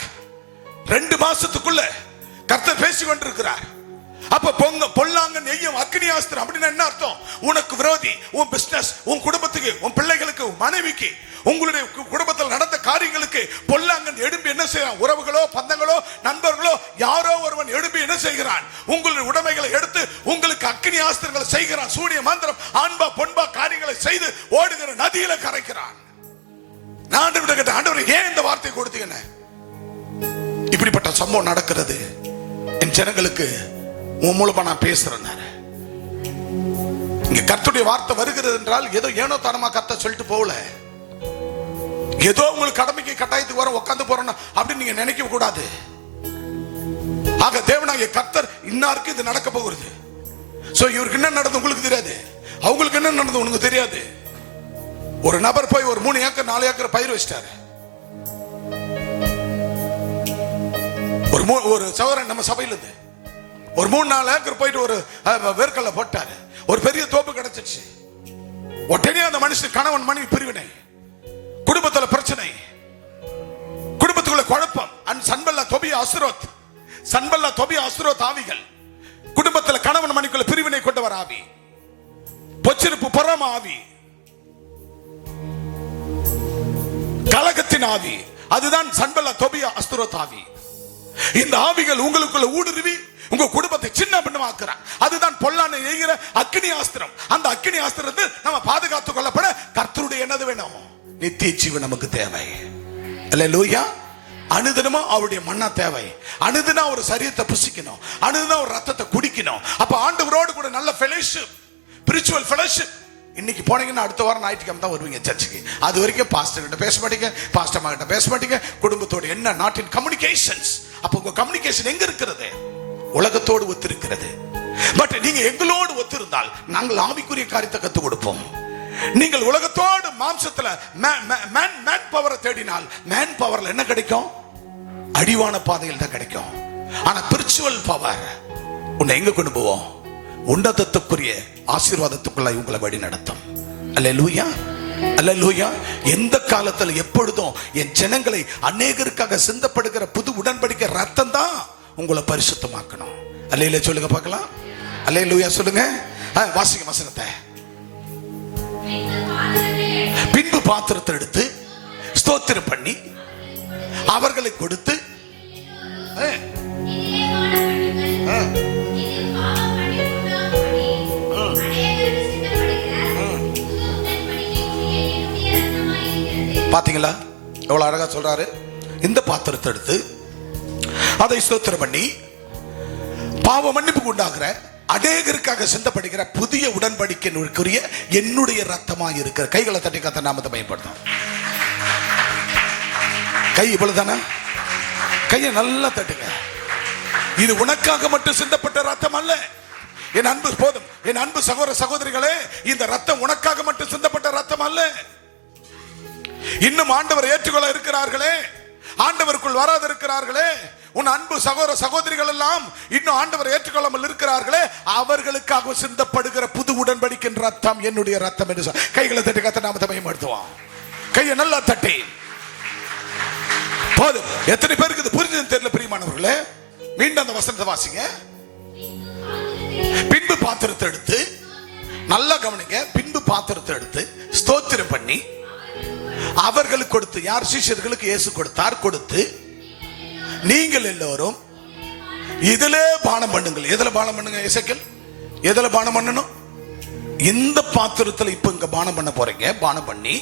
2 மாசத்துக்குள்ள கர்த்தர் பேசிக் கொண்டிருக்கிறார். அப்ப பொல்லாங்க நெய்யும் அக்கினி ஆஸ்திரம் அப்படின்னா என்ன அர்த்தம்? உனக்கு விரோதி, உன் பிசினஸ், உன் குடும்பத்துக்கு, உன் பிள்ளைகளுக்கு, உன் மனைவிக்கு, உங்களுடைய குடும்பத்தில் நடந்த காரியங்களுக்கு பொல்லாங்கன் எழும்பி என்ன செய்யறான்? உறவுகளோ பந்தங்களோ நண்பர்களோ யாரோ ஒருவன் எழும்பி என்ன செய்கிறான்? உங்களுடைய உடைமைகளை எடுத்து உங்களுக்கு அக்கினி ஆஸ்திரங்களை செய்கிறான். சூரிய மந்திரம் ஆண்பா பொன்பா காரியங்களை செய்து ஓடுகிற நதியில கரைக்கிறான். நான் கேட்ட ஆண்டவரே ஏன் இந்த வார்த்தை கொடுத்தீங்க? இப்படிப்பட்ட சம்பவம் நடக்கிறது என் ஜனங்களுக்கு உன் மூலமா நான் பேசுறேன். இங்க கர்த்தருடைய வார்த்தை வருகிறது என்றால் ஏதோ ஏனோ தானமா கர்த்தர் சொல்லிட்டு போகல. ஏதோ உங்களுக்கு கடமைக்கு கட்டாயத்துக்கு வர உட்காந்து போறோம் அப்படின்னு நீங்க நினைக்க கூடாது. ஆக தேவனாகிய கர்த்தர் இன்னாருக்கு இது நடக்க போகிறது. சோ இவருக்கு என்ன நடந்தது உங்களுக்கு தெரியாது, அவங்களுக்கு என்ன நடந்தது உனக்கு தெரியாது. ஒரு நபர் போய் ஒரு 3 ஏக்கர் 4 ஏக்கர் பயிர் வச்சிட்டாரு. ஒரு சகோதரன் நம்ம சபையில இருந்து ஒரு 3-4 ஏக்கர் போயிட்டு ஒரு வேர்க்கல்ல போட்டாரு. ஒரு பெரிய தோப்பு கிடைச்சிச்சு. உடனே அந்த மனுஷன் கணவன் மனைவி பிரிவினை, குடும்பத்துல பிரச்சனை, குடும்பத்துக்குள்ள குழப்பம். சன்பல்லா தொபியா அஸ்ரோத் ஆவிகள், குடும்பத்துல கணவன் மனைவிக்குள்ள பிரிவினை கொண்டு வர ஆவி, பொச்சிருப்பு பொறாம ஆவி, கலகத்தின் ஆவி, அதுதான் சன்பல்லா தொபியா அஸ்ரோத் ஆவி. இந்த ஆவிகள் உங்களுக்குள்ள ஊடுருவி உங்க குடும்பத்தை சின்ன பின்னமாக்குறான். அதுதான் பொல்லானை எய்கிற அக்கினி ஆஸ்திரம். அந்த அக்கினி ஆஸ்திரத்தை நம்ம பாதுகாத்துக் கொள்ளப்பட கர்த்தருடைய என்னது வேணும்? நித்திய ஜீவன் நமக்கு தேவை. அல்லேலூயா. அனுதினமும் அவருடைய மன்னா தேவை. அனுதினம் ஒரு சரீரத்தை புசிக்கணும், அனுதினம் ஒரு ரத்தத்தை குடிக்கணும். அப்ப ஆண்டவரோடு கூட நல்ல ஃபெலோஷிப், ஸ்பிரிச்சுவல் ஃபெலோஷிப். இன்னைக்கு போனீங்கன்னா அடுத்த வாரம் ஞாயிற்றுக்கிழமை தான் வருவீங்க சர்ச்சுக்கு. அது வரைக்கும் பாஸ்டர் கிட்ட பேச மாட்டீங்க, பாஸ்டர் அம்மா கிட்ட பேச மாட்டீங்க. குடும்பத்தோடு என்ன நாட்டின் கம்யூனிகேஷன்ஸ். அப்ப உங்க கம்யூனிகேஷன் எங்க இருக்கிறது? உலகத்தோடு ஒத்திருக்கிறது. பட் நீங்க எங்களோடு ஒத்திருந்தால் நாங்கள் ஆவிக்குரிய காரியத்தை கற்றுக் கொடுப்போம். நீங்கள் உலகத்தோடு மாம்சத்துல மேன் பவரை தேடினால் மேன் பவர்ல என்ன கிடைக்கும்? அடிவான பாதையில் தான் கிடைக்கும். ஆனா ஸ்பிரிச்சுவல் பவர் உன்னை எங்க கொண்டு போவோம்? உன்னதத்துக்குரிய ஆசீர்வாதத்துக்குள்ள உங்களை வழி நடத்தும். அல்லேலூயா, அல்லேலூயா. எந்த காலத்துல எப்பொழுதும் என் ஜனங்களை அநேகருக்காக சிந்தப்படுகிற புது உடன்படிக்கை ரத்தம் தான் உங்களை பரிசுத்தமாக்கணும். அல்லேலூயா சொல்லுங்க பார்க்கலாம். அல்லேலூயா சொல்லுங்க. வாசிங்க வசனத்தை. பின்பு பாத்திரத்தை எடுத்து ஸ்தோத்திரம் பண்ணி அவர்களை கொடுத்து பாத்தீங்களா எவ்வளவு அழகா சொல்றாரு. இந்த பாத்திரத்தை எடுத்து அதை ஸ்தோத்திரம் பண்ணி பாவ மன்னிப்பு உண்டாகிற அநேகருக்காக சிந்தப்படுகிற புதிய உடன்படிக்கைக்குரிய என்னுடைய ரத்தமாக இருக்கிற. கைகளை தட்டி கத்த நாமத்தை பயன்படுத்தும். கை இவ்வளவுதானா? கையை நல்லா தட்டுங்க. இது உனக்காக மட்டும் சிந்தப்பட்ட ரத்தம் அல்ல. என் அன்பு போதும், என் அன்பு சகோதர சகோதரிகளே, இந்த ரத்தம் உனக்காக மட்டும் சிந்தப்பட்ட ரத்தம் அல்ல. இன்னும் ஆண்டவர் ஏற்றுக்கொள்ள இருக்கிறார்களே, ஆண்டவருக்குள் வராது இருக்கிறார்களே, உன் அன்பு சகோதர சகோதரிகள் எல்லாம் இன்னும் ஆண்டவர் ஏற்றுக்கொள்ளாமல் இருக்கிறார்களே, அவர்களுக்காக சிந்தப்படுகிற புது உடன்படிக்கையின் ரத்தம் என்னுடைய ரத்தம் என்று கைகளை தட்டி கத்த நாமத்தை பயன்படுத்துவான். கையை நல்லா தட்டி போதும். எத்தனை பேருக்கு இது புரிஞ்சது தெரியல பிரியமானவர்களே? மீண்டும் அந்த வசனத்தை வாசிங்க. பின்பு பாத்திரத்தை எடுத்து, நல்லா கவனிங்க, பின்பு பாத்திரத்தை எடுத்து ஸ்தோத்திரம் பண்ணி அவர்களுக்கு கொடுத்து, யார் சீஷர்களுக்கு இயேசு கொடுத்தார், கொடுத்து நீங்கள் எல்லோரும் இதிலே பானம் பண்ணுங்கள். எதுல பானம் பண்ணுங்க? எசேக்கியேல் எதுல பானம் பண்ணணும்? இந்த பாத்திரத்துல இப்ப இங்க பானம் பண்ண போறீங்க. பானம் பண்ணி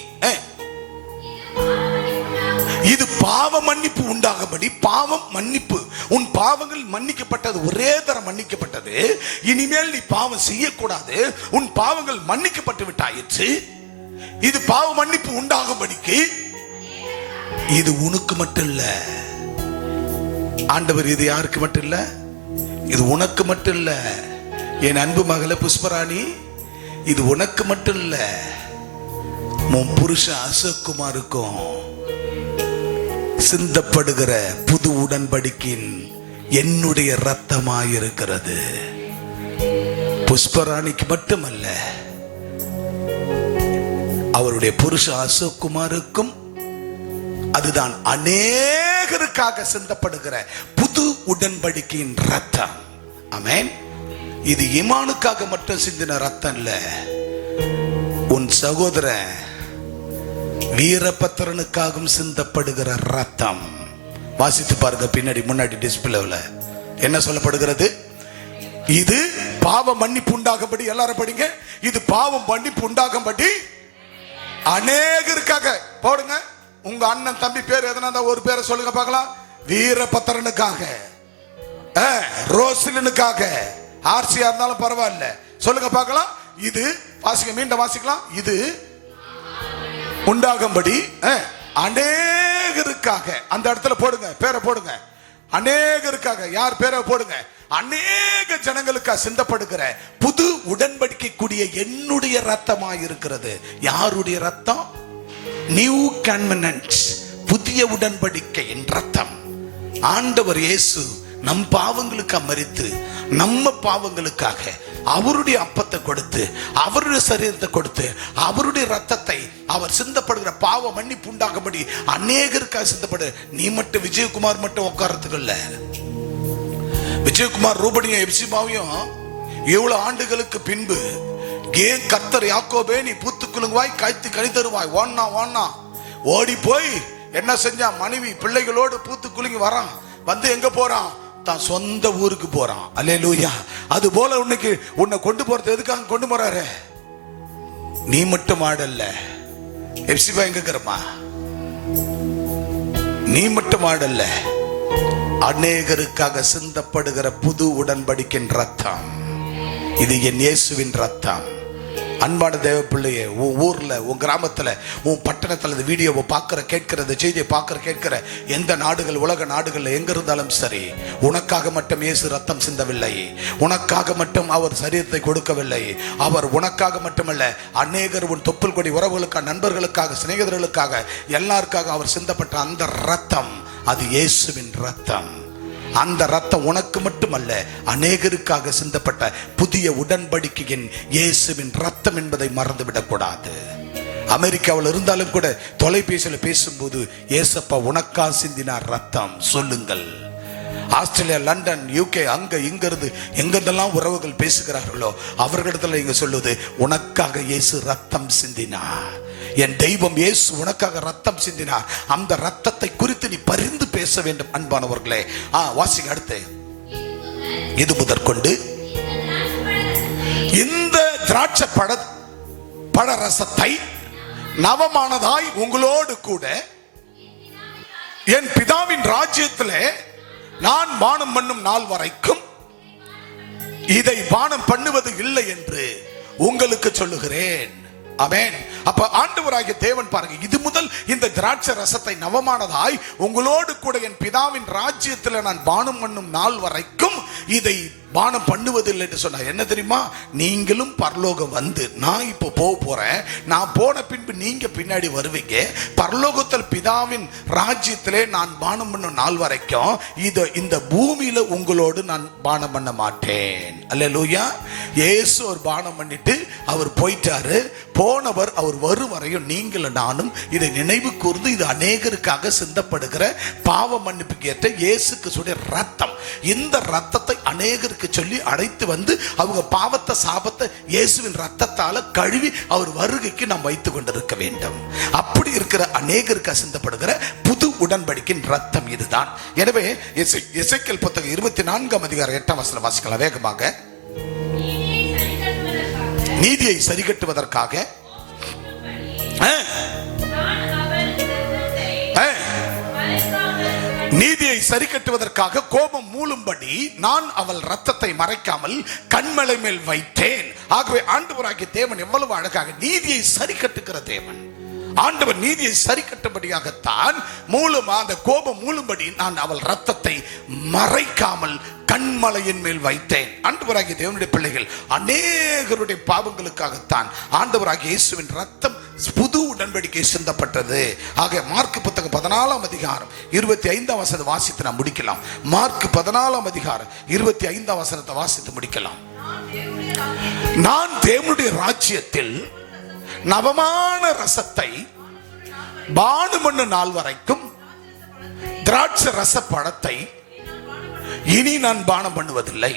இது பாவ மன்னிப்பு உண்டாகும்படி, பாவம் மன்னிப்பு, உன் பாவங்கள் மன்னிக்கப்பட்டது, ஒரே தரம் மன்னிக்கப்பட்டது. இனிமேல் நீ பாவம் செய்யக்கூடாது, உன் பாவங்கள் மன்னிக்கப்பட்டு விட்டாயிற்று. இது பாவ மன்னிப்பு உண்டாகும்படிக்கு. இது உனக்கு மட்டும் இல்ல ஆண்டவர், இது யாருக்கு மட்டும் இல்ல, இது உனக்கு மட்டும் இல்ல. என் அன்பு மகள புஷ்பராணி, இது உனக்கு மட்டும் இல்ல, உன் புருஷன் அசோக்குமாருக்கும் சிந்தப்படுகிற புது உடன்படிக்கையின் என்னுடைய ரத்தமாயிருக்கிறது. புஷ்பராணிக்கு மட்டுமல்ல, அவருடைய புருஷ அசோக்குமாருக்கும் அதுதான் அநேகருக்காக சிந்தப்படுகிற புது உடன்படிக்கையின் ரத்தம். ஆமென். இது ஈமானுக்காக மட்டும் சிந்தின ரத்தம் இல்ல, உன் சகோதரன் வீரபத்திரனுக்காகவும் சிந்தப்படுகிற ரத்தம். வாசித்து பாருங்க, பின்னாடி முன்னாடி டிஸ்பிளேல என்ன சொல்லப்படுகிறது? இது பாவ மன்னிப்பு உண்டாகும்படி, எல்லாரும் படிங்க, இது பாவம் மன்னிப்பு உண்டாகும்படி அநேகருக்காக. போடுங்க, உங்க அண்ணன் தம்பி பேர் எதனா ஒரு பேரை சொல்லுங்க பார்க்கலாம். வீரபத்திரனுக்காக, ரோசிலனுக்காக, ஆர்சியா இருந்தாலும் பரவாயில்ல, சொல்லுங்க பார்க்கலாம். இது வாசிக்க, மீண்டும் வாசிக்கலாம். இது உண்டாகும்படி அநேகருக்காக. அந்த இடத்துல போடுங்க, பேரை போடுங்க. அநேகருக்காக, யார் பேரை போடுங்க? அநேக ஜனங்களுக்காக சிந்தப்படுகிற புது உடன்படிக்கை கூடிய என்னுடைய ரத்தமாய் இருக்கிறது. யாருடைய ரத்தம்? நியூ கன்வெனன்ட், புதிய உடன்படிக்கையின் ரத்தம். ஆண்டவர் இயேசு நம் பாவங்களுக்காக மரித்து, நம்ம பாவங்களுக்காக அவருடைய அப்பத்தை கொடுத்து, அவருடைய சரீரத்தை கொடுத்து, அவருடைய ரத்தத்தை, அவர் சிந்தப்படுகிற பாவ மன்னிப்பு உண்டாகும்படி அநேகருக்காக சிந்தப்படு. நீ மட்டும் விஜயகுமார் மட்டும் உட்கார்றதுக்கு இல்ல. விஜயகுமார் ரூபனியும் எப்சிமாவையும் எவ்வளவு ஆண்டுகளுக்கு பின்பு ஏன் கர்த்தர் யாக்கோபே நீ பூத்து குலுங்குவாய், காய்த்து கனி தருவாய், ஓன்னா ஓடி போய் என்ன செஞ்சா? மனைவி பிள்ளைகளோடு பூத்து குலுங்கி வரான். வந்து எங்க போறான்? தான் சொந்த ஊருக்கு போறான். அல்லேலூயா. அது போல உன்னைக்கு உன்னை கொண்டு போறது எதுக்காக கொண்டு போறாரு? நீ மட்டும் ஆடல்ல. எப்சிபா எங்க இருக்கிறமா? நீ மட்டும் ஆடல்ல, அநேகருக்காக சிந்தப்படுகிற புது உடன்படிக்கையின் ரத்தம். இது என் இயேசுவின் ரத்தம். அன்பான தேவ பிள்ளையே, உன் ஊர்ல, உன் கிராமத்துல, உன் பட்டணத்துல இந்த வீடியோவை பார்க்கிற, கேட்கிற, இந்த செய்தியை பார்க்கிற, கேட்கிற எந்த நாடுகள், உலக நாடுகள்ல எங்க இருந்தாலும் சரி, உனக்காக மட்டும் இயேசு ரத்தம் சிந்தவில்லை, உனக்காக மட்டும் அவர் சரீரத்தை கொடுக்கவில்லை. அவர் உனக்காக மட்டுமல்ல, அநேகர் உன் தொப்புள் கொடி உறவுகளுக்காக, நண்பர்களுக்காக, சிநேகிதர்களுக்காக, எல்லாருக்காக அவர் சிந்தப்பட்ட அந்த ரத்தம், அது இயேசுவின் ரத்தம். அந்த ரத்தம் உனக்கு மட்டுமல்ல, அநேகருக்காக சிந்தப்பட்ட புதிய உடன்படிக்கையின் இயேசுவின் ரத்தம் என்பதை மறந்துவிடக் கூடாது. அமெரிக்காவில் இருந்தாலும் கூட தொலைபேசியில் பேசும்போது ஏசப்பா உனக்கா சிந்தினார் ரத்தம் சொல்லுங்கள். ஆஸ்திரேலியா, லண்டன், யூகே, அங்க இங்கிருந்து எங்கெல்லாம் உறவுகள் பேசுகிறார்களோ அவர்களிடத்துல இங்க சொல்லுது, உனக்காக இயேசு ரத்தம் சிந்தினார். என் தெய்வம் இயேசு உனக்காக ரத்தம் சிந்தினார். அந்த ரத்தத்தை குறித்து நீ பரிந்து பேச வேண்டும். அன்பானவர்களே, வாசிங்க அடுத்து. இது முதற்கொண்டு இந்த திராட்சை பழ ரசத்தை நவமானதாய் உங்களோடு கூட என் பிதாவின் ராஜ்யத்திலே நான் பானம் பண்ணும் நாள் வரைக்கும் இதை பானம் பண்ணுவது இல்லை என்று உங்களுக்கு சொல்லுகிறேன். ஆமென். அப்ப ஆண்டவராகிய தேவன் பாருங்க, இது முதல் இந்த திராட்சை ரசத்தை நவமானதாய் உங்களோடு கூட என் பிதாவின் ராஜ்யத்தில் நான் பானம் பண்ணும் நாள் வரைக்கும் இதை பானம் பண்ணுவதில்லை என்று சொன்னார். என்ன தெரியுமா? நீங்களும் பரலோகம் வந்து, நான் இப்போ போறேன், நான் போன பின்பு நீங்க பின்னாடி வருவீங்க. பரலோகத்தில் பிதாவின் ராஜ்யத்திலே நான் பானம் பண்ணும் நாள் வரைக்கும் இந்த பூமியில உங்களோடு நான் பானம் பண்ண மாட்டேன். அல்லேலூயா. இயேசு ஒரு பானம் பண்ணிட்டு அவர் போயிட்டாரு. போனவர் அவர் வரும் வரையும் நீங்களும் நானும் இதை நினைவு கூர்ந்து, இது அநேகருக்காக சிந்தப்படுகிற பாவ மன்னிப்புக்கு ஏற்ற இயேசு கிறிஸ்துவின் ரத்தம், இந்த ரத்தத்தை அநேகருக்கு சொல்லி அழைத்து வந்து அவங்க பாவத்தை சாபத்தை இயேசுவின் ரத்தத்தால கழுவி அவர் வருகைக்கு நாம் வைத்துக் கொண்டிருக்க வேண்டும். அப்படி இருக்கிற அநேகருக்கு சிந்தப்படுகிற புது உடன்படிக்கையின் ரத்தம் இதுதான். எனவே எசேக்கியேல் புத்தகம் 24 அதிகாரம் 8 வசனம் வாசிக்கலாம் வேகமாக. நீதியை சரிகட்டுவதற்காக நீதியை சரி கட்டுவதற்காக கோபம் மூளும்படி நான் அவள் ரத்தத்தை மறைக்காமல் கண்மலை மேல் வைத்தேன். ஆகவே ஆண்டவராகிய தேவன் எவ்வளவு அழகாக நீதியை சரி கட்டுகிற தேவன். ஆண்டவர் நீதியை சரி கட்டும்படியாகத்தான் மூலமா அந்த கோபம் மூளும்படி நான் அவள் ரத்தத்தை மறைக்காமல் கண்மலையின் மேல் வைத்தேன். ஆண்டவராகிய தேவனுடைய பிள்ளைகள், அநேகருடைய பாவங்களுக்காகத்தான் ஆண்டவராகிய இயேசுவின் ரத்தம் புது உடன்படிக்கை சிந்தப்பட்டது. ஆக மார்க் புத்தகம் 14 அதிகாரம் 25 வசனத்தை வாசித்து நாம் முடிக்கலாம். மார்க் 14 அதிகாரம் 25 வசனத்தை வாசித்து முடிக்கலாம். நான் தேவனுடைய ராஜ்யத்தில் நவமான ரசத்தை பானம் பண்ணும் நாள் வரைக்கும் திராட்சை ரச பழத்தை இனி நான் பானம் பண்ணுவதில்லை.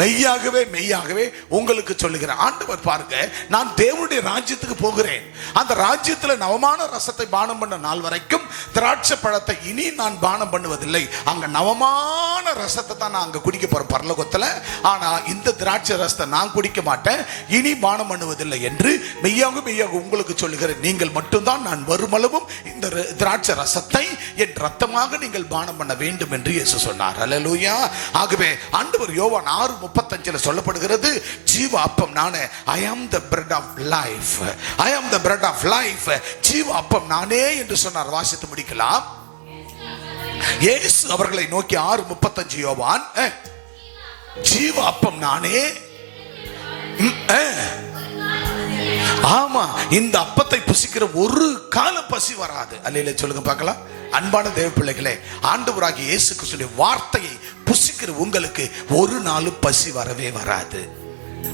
மெய்யாகவே மெய்யாகவே உங்களுக்கு சொல்லுகிறேன். ஆண்டவர் பாருங்க, நான் தேவனுடைய ராஜ்யத்துக்கு போகிறேன். அந்த ராஜ்யத்தில் நவமான ரசத்தை பானம் பண்ண நாள் வரைக்கும் திராட்சை பழத்தை இனி நான் பானம் பண்ணுவதில்லை. அங்க நவமான ரசத்தை தான் நான் அங்க குடிக்க போறேன் பரலோகத்துல. ஆனா இந்த திராட்சை ரசத்தை நான் குடிக்க மாட்டேன், இனி பானம் பண்ணுவதில்லை என்று மெய்யாக மெய்யாக உங்களுக்கு சொல்லுகிறேன். நீங்கள் மட்டும்தான் நான் வருமளவும் இந்த திராட்சை ரசத்தை என் ரத்தமாக நீங்கள் பானம் பண்ண வேண்டும் என்று இயேசு சொன்னார். அல்லேலூயா. ஆகவே ஆண்டவர் யோவான் 6:35 சொல்லப்படுகிறது, ஜீவ அப்பம் நானே. I am the bread of life. I am the bread of life. ஜீவ அப்பம் நானே என்று சொன்னார். வாசித்து முடிக்கலாம். இயேசு அவர்களை நோக்கி 6:35 யோவான், ஜீவ அப்பம் நானே. ஆமா, இந்த அப்பத்தை புசிக்கிற ஒரு கால பசி வராது. அல்லேலூயா சொல்லுங்க பார்க்கலாம். அன்பான தேவ பிள்ளைகளே, ஆண்டவராகிய இயேசு கிறிஸ்துவின் வார்த்தையை புசிக்கிற உங்களுக்கு ஒரு நாளும் பசி வரவே வராது.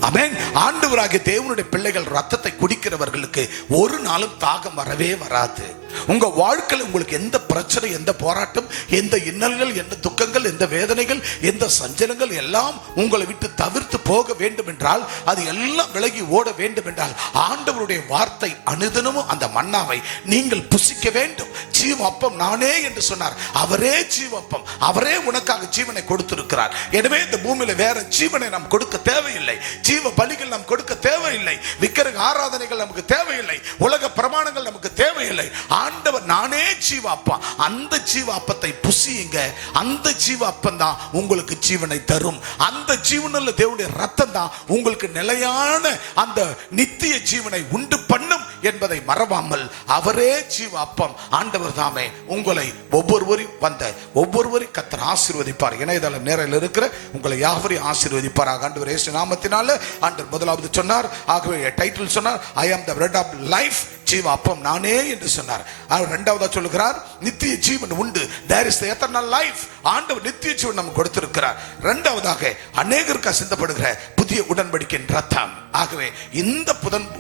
ஆமென். ஆண்டவராகிய தேவனுடைய பிள்ளைகள் ரத்தத்தை குடிக்கிறவர்களுக்கு ஒரு நாளும் தாகம் வரவே வராது. உங்க வாழ்க்கையில் உங்களுக்கு எந்த பிரச்சனை, எந்த போராட்டம், எந்த இன்னல்கள், எந்த துக்கங்கள், எந்த வேதனைகள், எந்த சஞ்சலங்கள் எல்லாம் உங்களை விட்டு தவிர்த்து போக வேண்டும் என்றால், அது எல்லாம் விலகி ஓட வேண்டும் என்றால், ஆண்டவருடைய வார்த்தை அனுதினமும் அந்த மன்னாவை நீங்கள் புசிக்க வேண்டும். ஜீவ அப்பம் நானே என்று சொன்னார். அவரே ஜீவ அப்பம். அவரே உனக்காக ஜீவனை கொடுத்திருக்கிறார். எனவே இந்த பூமியில வேற ஜீவனை நாம் கொடுக்க தேவையில்லை. ஜீவ பலிகள் நாம் கொடுக்க தேவையில்லை. விக்கிரக ஆராதனைகள் நமக்கு தேவையில்லை. உலக பிரமாணங்கள் நமக்கு தேவையில்லை. ஆண்டவர் நானே ஜீவ அப்பம். அந்த ஜீவ அப்பத்தை புசியுங்க. அந்த ஜீவ அப்பம் தான் உங்களுக்கு ஜீவனை தரும். அந்த ஜீவனுள்ள தேவனுடைய ரத்தம் தான் உங்களுக்கு நிலையான அந்த நித்திய ஜீவனை உண்டு பண்ணும் என்பதை மறவாமல், அவரே ஜீவ அப்பம். ஆண்டவர் தாமே உங்களை ஒவ்வொருவரையும் கர்த்தர் ஆசீர்வதிப்பார். இணையதளம் நேரில் இருக்கிற உங்களை யாவரையும் ஆசீர்வதிப்பார். ஆண்டவர் இயேசு நாமத்தினால ஆண்டவர் முதலாவது சொன்னார். ஆகவே டைட்டில் சொன்னார், I am the bread of life. ஜீவ அப்பம் நானே என்று சொன்னார். இரண்டாவதா சொல்லுகிறார், நித்திய ஜீவன் உண்டு. There is the eternal life. ஆண்டவர் நித்திய ஜீவன் நமக்கு கொடுத்திருக்கிறார். இரண்டாவதாக அநேகருக்கு சிந்தப்படுகிற புதிய உடன்படிக்கையின் ரத்தம். ஆகவே இந்த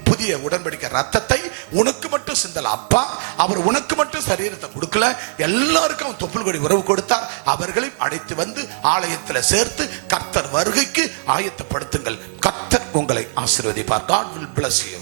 புதிய உடன்படிக்கை ரத்தத்தை உனக்கு மட்டும் சிந்தல அப்பா. அவர் உனக்கு மட்டும் சரீரத்தை கொடுக்கல, எல்லாருக்கும் தொப்புள் கொடி உறவு கொடுத்தார். அவர்களையும் அழைத்து வந்து ஆலயத்தில் சேர்த்து கர்த்தர் வருகைக்கு ஆயத்தப்படுத்துங்கள். கர்த்தர் உங்களை ஆசீர்வதிப்பார். God will bless you.